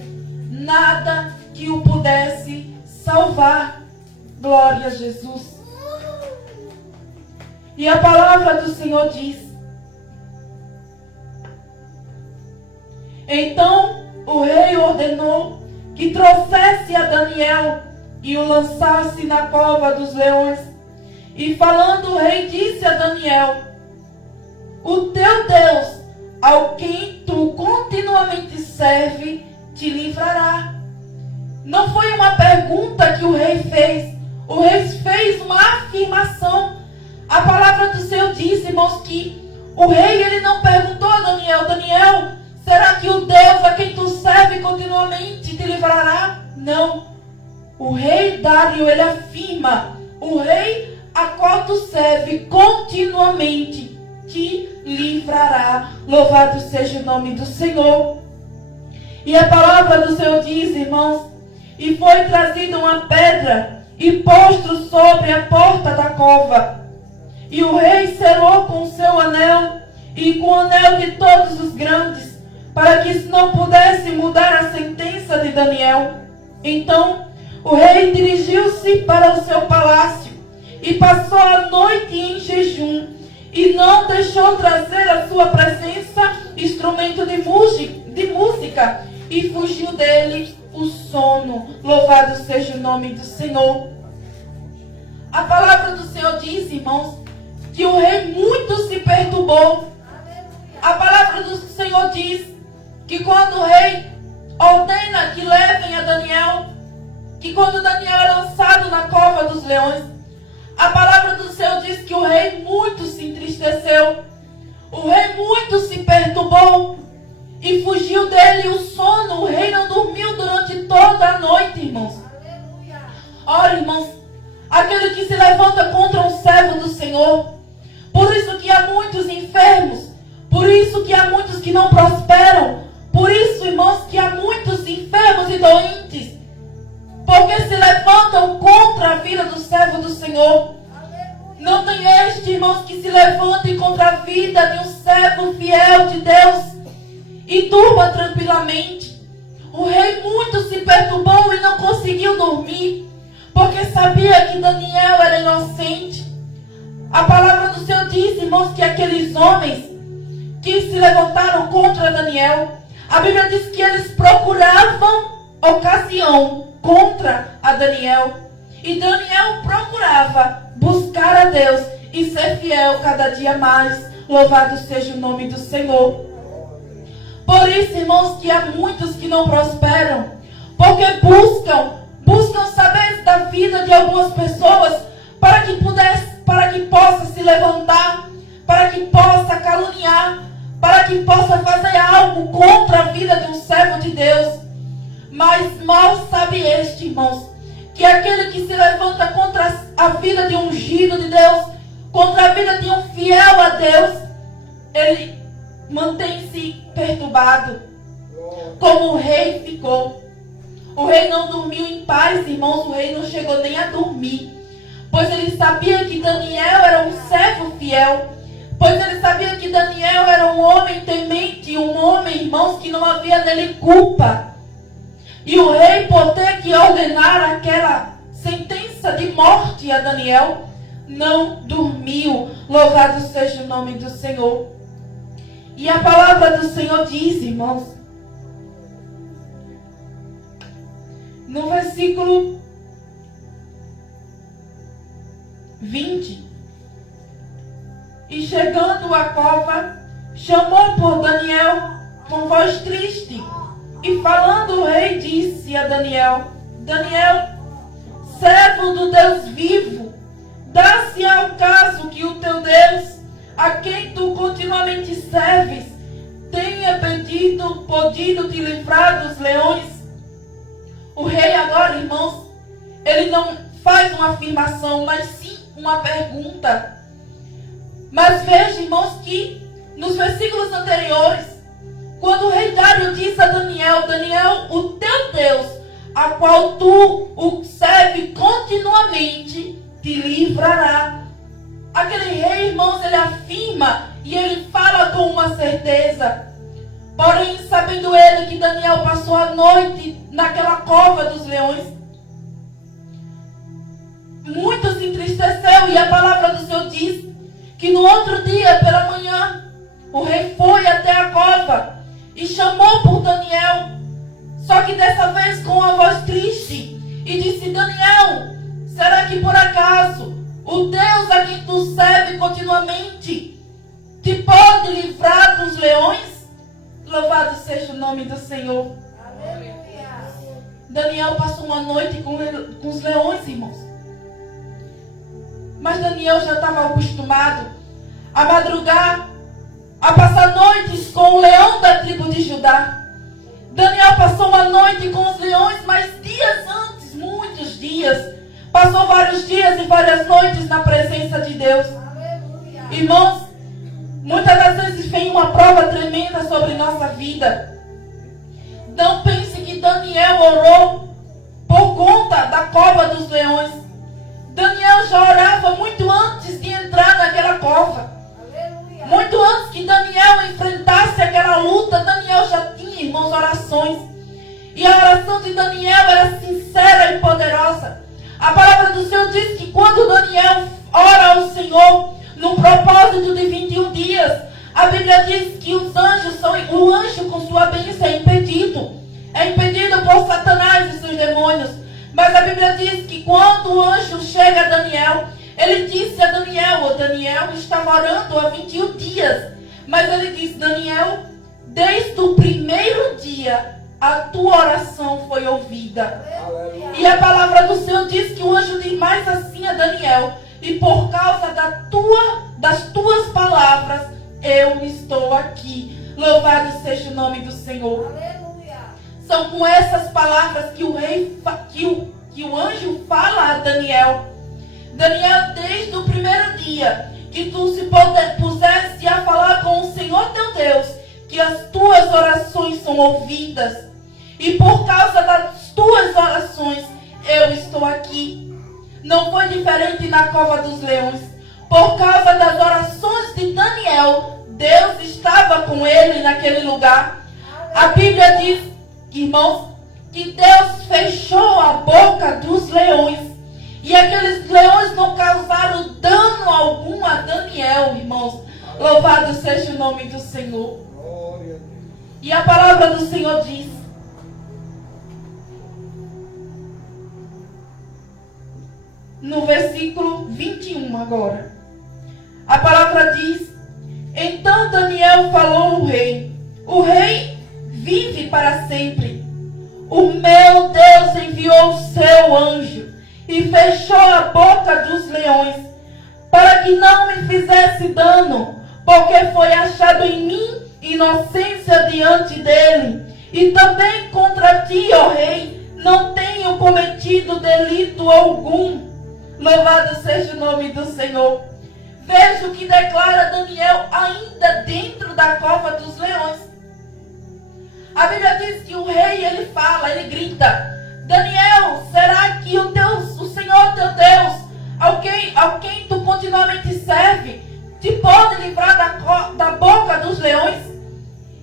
nada que o pudesse salvar. Glória a Jesus. E a palavra do Senhor diz: então o rei ordenou que trouxesse a Daniel e o lançasse na cova dos leões. E falando o rei disse a Daniel: o teu Deus, ao quem tu continuamente serve, te livrará. Não foi uma pergunta que o rei fez. O rei fez uma afirmação. A palavra do Senhor diz, irmãos, que o rei ele não perguntou a Daniel: Daniel, será que o Deus a quem tu serve continuamente te livrará? Não. O rei Dário, ele afirma: o rei a qual tu serve continuamente te livrará. Louvado seja o nome do Senhor. E a palavra do Senhor diz, irmãos: e foi trazida uma pedra e posto sobre a porta da cova. E o rei selou com o seu anel e com o anel de todos os grandes, para que não pudesse mudar a sentença de Daniel. Então o rei dirigiu-se para o seu palácio e passou a noite em jejum, e não deixou trazer à sua presença instrumento de música, e fugiu dele o sono. Louvado seja o nome do Senhor. A palavra do Senhor diz, irmãos, que o rei muito se perturbou. A palavra do Senhor diz que quando o rei ordena que levem a Daniel, que quando Daniel é lançado na cova dos leões, a palavra do Senhor diz que o rei muito se entristeceu. O rei muito se perturbou e fugiu dele o sono. O rei não dormiu durante toda a noite, irmãos. Ora, irmãos, aquele que se levanta contra um servo do Senhor, por isso que há muitos enfermos, por isso que há muitos que não prosperam, por isso, irmãos, que há muitos enfermos e doentes, porque se levantam contra a vida do servo do Senhor. Não tem este, irmãos, que se levante contra a vida de um servo fiel de Deus e durma tranquilamente. O rei muito se perturbou e não conseguiu dormir, porque sabia que Daniel era inocente. A palavra do Senhor diz, irmãos, que aqueles homens que se levantaram contra Daniel, a Bíblia diz que eles procuravam ocasião contra a Daniel. E Daniel procurava buscar a Deus e ser fiel cada dia mais. Louvado seja o nome do Senhor. Por isso, irmãos, que há muitos que não prosperam, porque buscam saber da vida de algumas pessoas para que possa se levantar, para que possa caluniar, para que possa fazer algo contra a vida de um servo de Deus. Mas mal sabe este, irmãos, que aquele que se levanta contra a vida de um ungido de Deus, contra a vida de um fiel a Deus, ele mantém-se perturbado, como o rei ficou. O rei não dormiu em paz, irmãos. O rei não chegou nem a dormir, pois ele sabia que Daniel era um servo fiel, pois ele sabia que Daniel era um homem temente, um homem, irmãos, que não havia nele culpa. E o rei, por ter que ordenar aquela sentença de morte a Daniel, não dormiu. Louvado seja o nome do Senhor. E a palavra do Senhor diz, irmãos, no versículo 20. E chegando à cova, chamou por Daniel com voz triste. E falando o rei disse a Daniel: Daniel, servo do Deus vivo, dá-se ao caso que o teu Deus, a quem tu continuamente serves, tenha podido te livrar dos leões? O rei agora, irmãos, ele não faz uma afirmação, mas sim uma pergunta. Mas veja, irmãos, que nos versículos anteriores, quando o rei Dário disse a Daniel: Daniel, o teu Deus, a qual tu o serve continuamente, te livrará. Aquele rei, irmãos, ele afirma e ele fala com uma certeza. Porém, sabendo ele que Daniel passou a noite naquela cova dos leões, muito se entristeceu, e a palavra do Senhor diz que no outro dia, pela manhã, o rei foi até a cova e chamou por Daniel, só que dessa vez com uma voz triste, e disse: Daniel, será que por acaso o Deus a quem tu serve continuamente te pode livrar dos leões? Louvado seja o nome do Senhor. Daniel passou uma noite com os leões, irmãos. Mas Daniel já estava acostumado a madrugar, a passar noites com o leão da tribo de Judá. Daniel passou uma noite com os leões, mas dias antes, muitos dias, passou vários dias e várias noites na presença de Deus. Irmãos, muitas das vezes vem uma prova tremenda sobre nossa vida. Não pense que Daniel orou por conta da cova dos leões. Daniel já orava muito antes de entrar naquela cova. Muito antes que Daniel enfrentasse aquela luta, Daniel já tinha, irmãos, orações. E a oração de Daniel era sincera e poderosa. A palavra do Senhor diz que quando Daniel ora ao Senhor, num propósito de 21 dias, a Bíblia diz que o anjo com sua bênção é impedido. É impedido por Satanás e seus demônios. Mas a Bíblia diz que quando o anjo chega a Daniel, ele disse a Daniel: o Daniel estava orando há 21 dias. Mas ele disse: Daniel, desde o primeiro dia, a tua oração foi ouvida. E a palavra do Senhor diz que o anjo diz mais assim a Daniel: e por causa das tuas palavras, eu estou aqui. Louvado seja o nome do Senhor. São com essas palavras que o anjo fala a Daniel: Daniel, desde o primeiro dia que tu se pusesse a falar com o Senhor teu Deus, que as tuas orações são ouvidas. E por causa das tuas orações, eu estou aqui. Não foi diferente na cova dos leões. Por causa das orações de Daniel, Deus estava com ele naquele lugar. A Bíblia diz, irmãos, que Deus fechou a boca dos leões. E aqueles leões não causaram dano algum a Daniel, irmãos. Louvado seja o nome do Senhor. E a palavra do Senhor diz: no versículo 21 agora, a palavra diz: então Daniel falou ao rei: o rei vive para sempre. O meu Deus enviou o seu anjo e fechou a boca dos leões, para que não me fizesse dano, porque foi achado em mim inocência diante dele. E também contra ti, ó rei, não tenho cometido delito algum. Louvado seja o nome do Senhor. Veja o que declara Daniel ainda dentro da cova dos leões. A Bíblia diz que o rei, ele fala, ele grita: Daniel, será que o Senhor teu Deus, ao quem tu continuamente serve, te pode livrar da boca dos leões?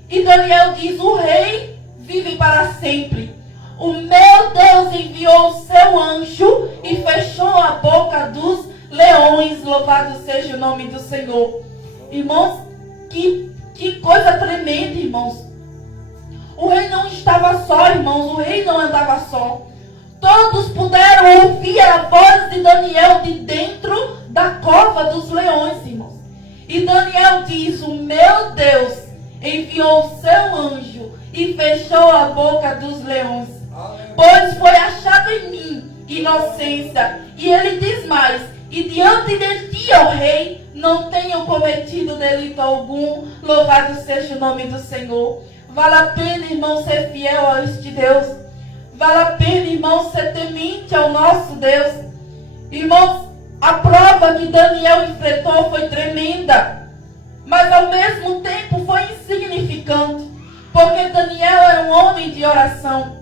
E Daniel diz: o rei vive para sempre. O meu Deus enviou o seu anjo e fechou a boca dos leões. Louvado seja o nome do Senhor. Irmãos, que coisa tremenda, irmãos. O rei não estava só, irmãos. O rei não andava só. todos puderam ouvir a voz de Daniel de dentro da cova dos leões, irmãos. E Daniel diz: o meu Deus enviou o seu anjo e fechou a boca dos leões, pois foi achado em mim inocência. E ele diz mais: e diante de ti, ó rei, não tenho cometido delito algum. Louvado seja o nome do Senhor. Vale a pena, irmão, ser fiel a este Deus. Vale a pena, irmão, ser temente ao nosso Deus. Irmãos, a prova que Daniel enfrentou foi tremenda, mas ao mesmo tempo foi insignificante, porque Daniel era um homem de oração.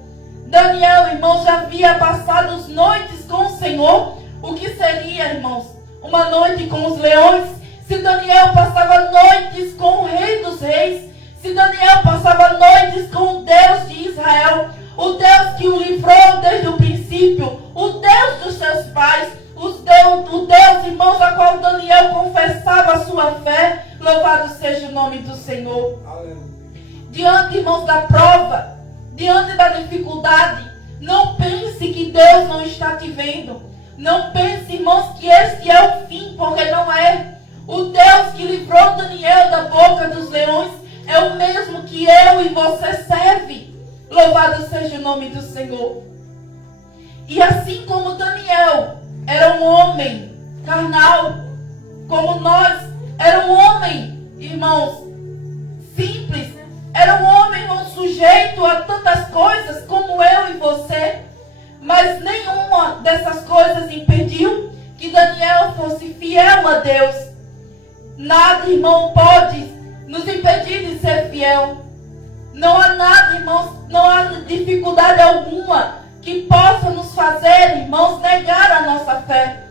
Daniel, irmãos, já havia passado as noites com o Senhor. O que seria, irmãos, uma noite com os leões? Se Daniel passava noites com o Rei dos Reis, se Daniel passava noites com o Deus de Israel, o Deus que o livrou desde o princípio, o Deus dos seus pais, o Deus, irmãos, a qual Daniel confessava a sua fé, louvado seja o nome do Senhor. Diante, irmãos, da prova, diante da dificuldade, não pense que Deus não está te vendo. Não pense, irmãos, que este é o fim, porque não é. O Deus que livrou Daniel da boca dos leões é o mesmo que eu e você serve. Louvado seja o nome do Senhor. E assim como Daniel era um homem carnal, como nós, era um homem, irmãos, simples, era um homem, irmão, sujeito a tantas coisas como eu e você, mas nenhuma dessas coisas impediu que Daniel fosse fiel a Deus. Nada, irmão, pode nos impedir de ser fiel. Não há nada, irmãos, não há dificuldade alguma que possa nos fazer, irmãos, negar a nossa fé.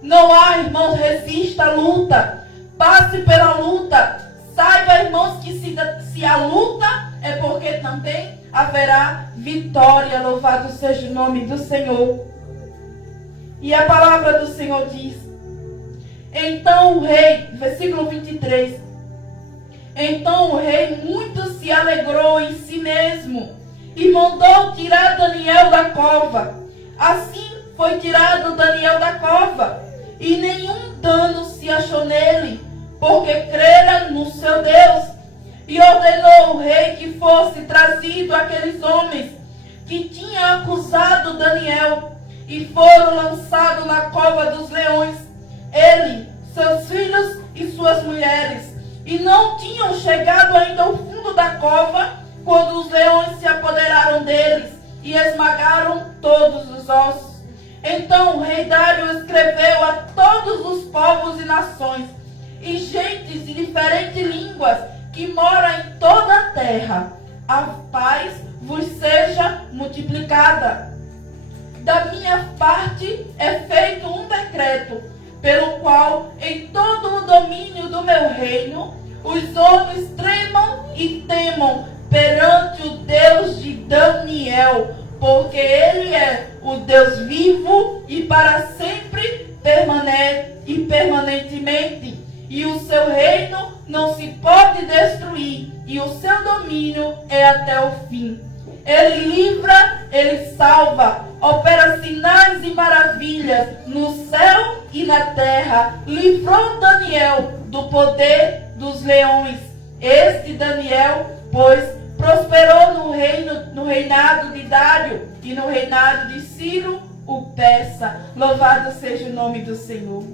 Não há, irmãos, resista à luta. Passe pela luta. Saiba, irmãos, que se a luta é porque também haverá vitória. Louvado seja o nome do Senhor. E a palavra do Senhor diz: então o rei, versículo 23, então o rei muito se alegrou em si mesmo e mandou tirar Daniel da cova. Assim foi tirado Daniel da cova, e nenhum dano se achou nele, porque crera no seu Deus. E ordenou o rei que fosse trazido aqueles homens que tinham acusado Daniel, e foram lançados na cova dos leões, ele, seus filhos e suas mulheres. E não tinham chegado ainda ao fundo da cova, quando os leões se apoderaram deles e esmagaram todos os ossos. Então o rei Dário escreveu a todos os povos e nações, e gentes de diferentes línguas que moram em toda a terra: a paz vos seja multiplicada. Da minha parte é feito um decreto, pelo qual em todo o domínio do meu reino os homens tremam e temam perante o Deus de Daniel, porque ele é o Deus vivo e para sempre permanentemente, e o seu reino não se pode destruir, e o seu domínio é até o fim. Ele livra, ele salva, opera sinais e maravilhas no céu e na terra. Livrou Daniel do poder dos leões. Este Daniel, pois, prosperou no reinado de Dário e no reinado de Ciro o Persa. Louvado seja o nome do Senhor.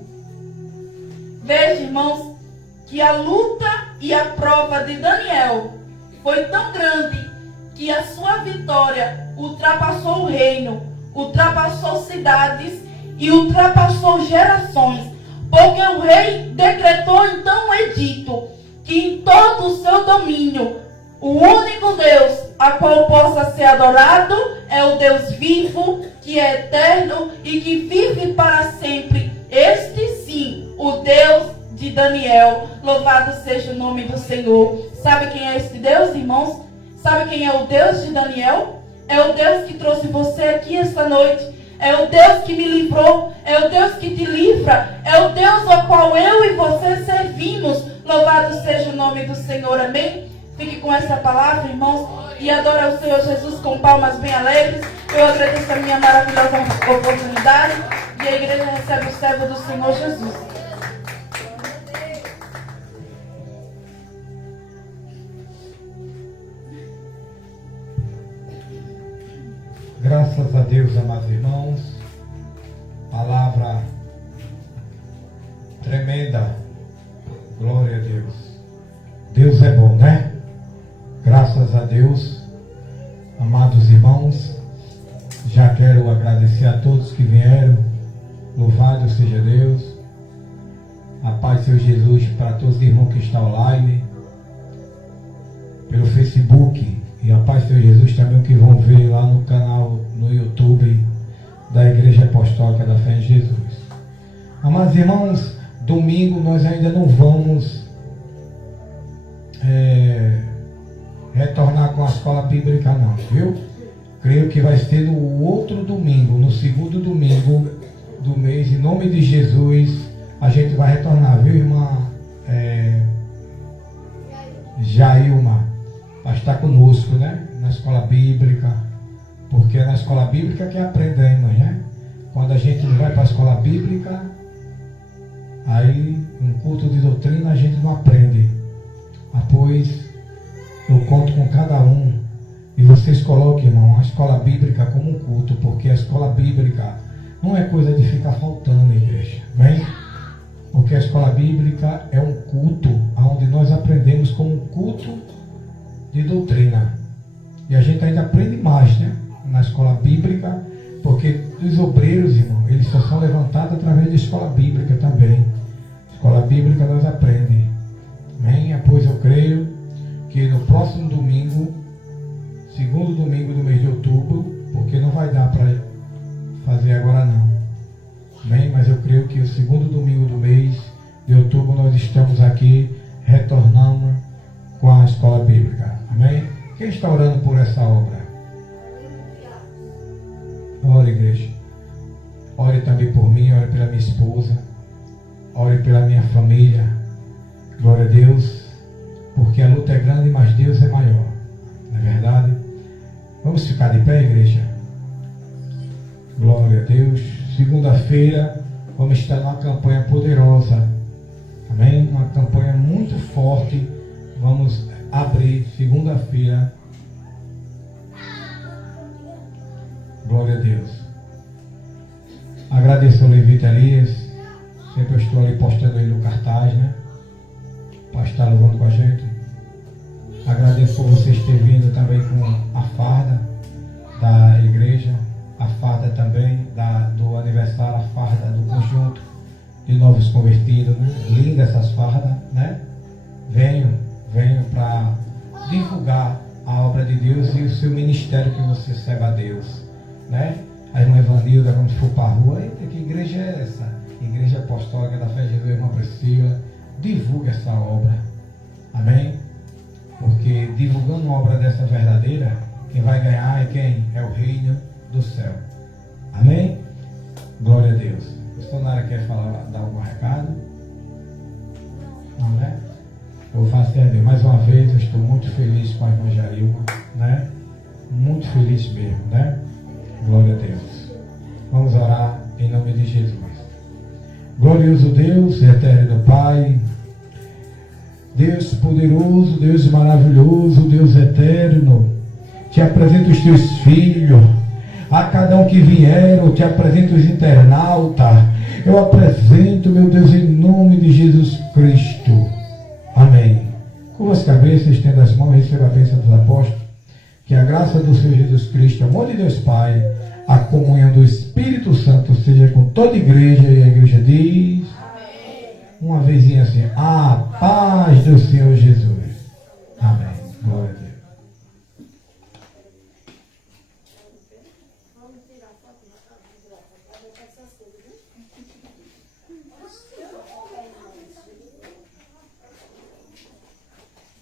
Veja, irmãos, que a luta e a prova de Daniel foi tão grande que a sua vitória ultrapassou o reino, ultrapassou cidades e ultrapassou gerações, porque o rei decretou então um edito que em todo o seu domínio o único Deus a qual possa ser adorado é o Deus vivo, que é eterno e que vive para sempre. Este sim, o Deus de Daniel. Louvado seja o nome do Senhor. Sabe quem é este Deus, irmãos? Sabe quem é o Deus de Daniel? É o Deus que trouxe você aqui esta noite. É o Deus que me livrou. É o Deus que te livra. É o Deus ao qual eu e você servimos. Louvado seja o nome do Senhor. Amém? Fique com essa palavra, irmãos, e adore ao Senhor Jesus com palmas bem alegres. Eu agradeço a minha maravilhosa oportunidade e a igreja recebe o servo do Senhor Jesus. Graças a Deus, amados irmãos. Palavra tremenda. Glória a Deus. Deus é bom, né? Graças a Deus. Amados irmãos, já quero agradecer a todos que vieram. Louvado seja Deus. A paz do Senhor Jesus para todos os irmãos que estão online, pelo Facebook. E a paz do Senhor Jesus também que vão ver lá no canal, no YouTube da Igreja Apostólica da Fé em Jesus. Amados irmãos, domingo nós ainda não vamos retornar com a escola bíblica não, viu? Creio que vai ser no outro domingo, no segundo domingo do mês, em nome de Jesus, a gente vai retornar, viu, irmã Jailma? Vai estar conosco, né? Na escola bíblica, porque é na escola bíblica que aprendemos, né? Quando a gente não vai para a escola bíblica, aí um culto de doutrina a gente não aprende. Pois eu conto com cada um, e vocês coloquem, irmão, a escola bíblica como um culto, porque a escola bíblica não é coisa de ficar faltando, igreja, bem? Porque a escola bíblica é um culto onde nós aprendemos como um culto de doutrina. E a gente ainda aprende mais, né? Na escola bíblica, porque os obreiros, irmão, eles só são levantados através da escola bíblica também. Escola bíblica nós aprendemos. Amém? Pois eu creio que no próximo domingo, segundo domingo do mês de outubro, porque não vai dar para fazer agora não. Amém? Mas eu creio que o segundo domingo do mês de outubro nós estamos aqui retornando com a escola bíblica. Amém? Quem está orando por essa obra? Ore, igreja. Ore também por mim, ore pela minha esposa, ore pela minha família. Glória a Deus, porque a luta é grande, mas Deus é maior. Não é verdade? Vamos ficar de pé, igreja? Glória a Deus. Segunda-feira vamos estar numa campanha poderosa. Amém? Uma campanha muito forte. Vamos abrir segunda-feira. Glória a Deus. Agradeço ao Levita Elias. Sempre eu estou ali postando ele no cartaz, né? Para estar louvando com a gente. Agradeço por vocês terem vindo também com a farda da igreja. A farda também do aniversário, a farda do conjunto de novos convertidos, né? Linda essas fardas, né? Venham para divulgar a obra de Deus e o seu ministério que você serve a Deus, né? A irmã Evanilda, quando for para a rua, eita, que igreja é essa? Igreja Apostólica da Fé em Jesus, irmã Priscila, divulga essa obra, amém? Porque divulgando uma obra dessa verdadeira, quem vai ganhar é quem? É o reino do céu, amém? Glória a Deus. A missionária quer dar algum recado? Não, né? Eu faço entender. Mais uma vez, eu estou muito feliz com a irmã Jailma, né? Muito feliz mesmo, né? Glória a Deus. Vamos orar em nome de Jesus. Glorioso Deus, eterno Pai, Deus poderoso, Deus maravilhoso, Deus eterno, te apresento os teus filhos, a cada um que vieram, te apresento os internautas, eu apresento, meu Deus, em nome de Jesus Cristo. Amém. Curva as cabeças, estenda as mãos e receba a bênção dos apóstolos. Que a graça do Senhor Jesus Cristo, o amor de Deus Pai, a comunhão do Espírito Santo seja com toda a igreja. E a igreja diz, amém. Uma vezinha assim, a paz do Senhor Jesus. Amém. Glória a Deus.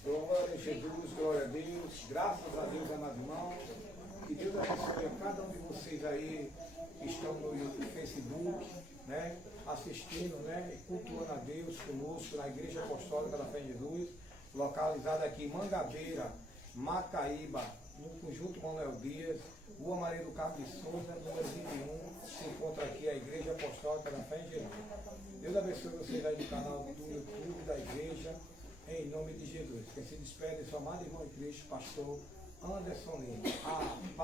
Glória a Jesus, glória a Deus, graças a Deus, amado irmão. Que Deus abençoe a cada um de vocês aí que estão no Facebook, né, assistindo, né, e cultuando a Deus conosco na Igreja Apostólica da Fé em Jesus. localizada aqui em Mangabeira, Macaíba, no Conjunto Manuel Dias, Rua Maria do Carmo de Souza, número 21, se encontra aqui a Igreja Apostólica da Fé em Jesus. Deus abençoe vocês aí no canal do YouTube da Igreja, em nome de Jesus. Quem se despede é seu amado irmão em Cristo, pastor Anderson Lima. Amém.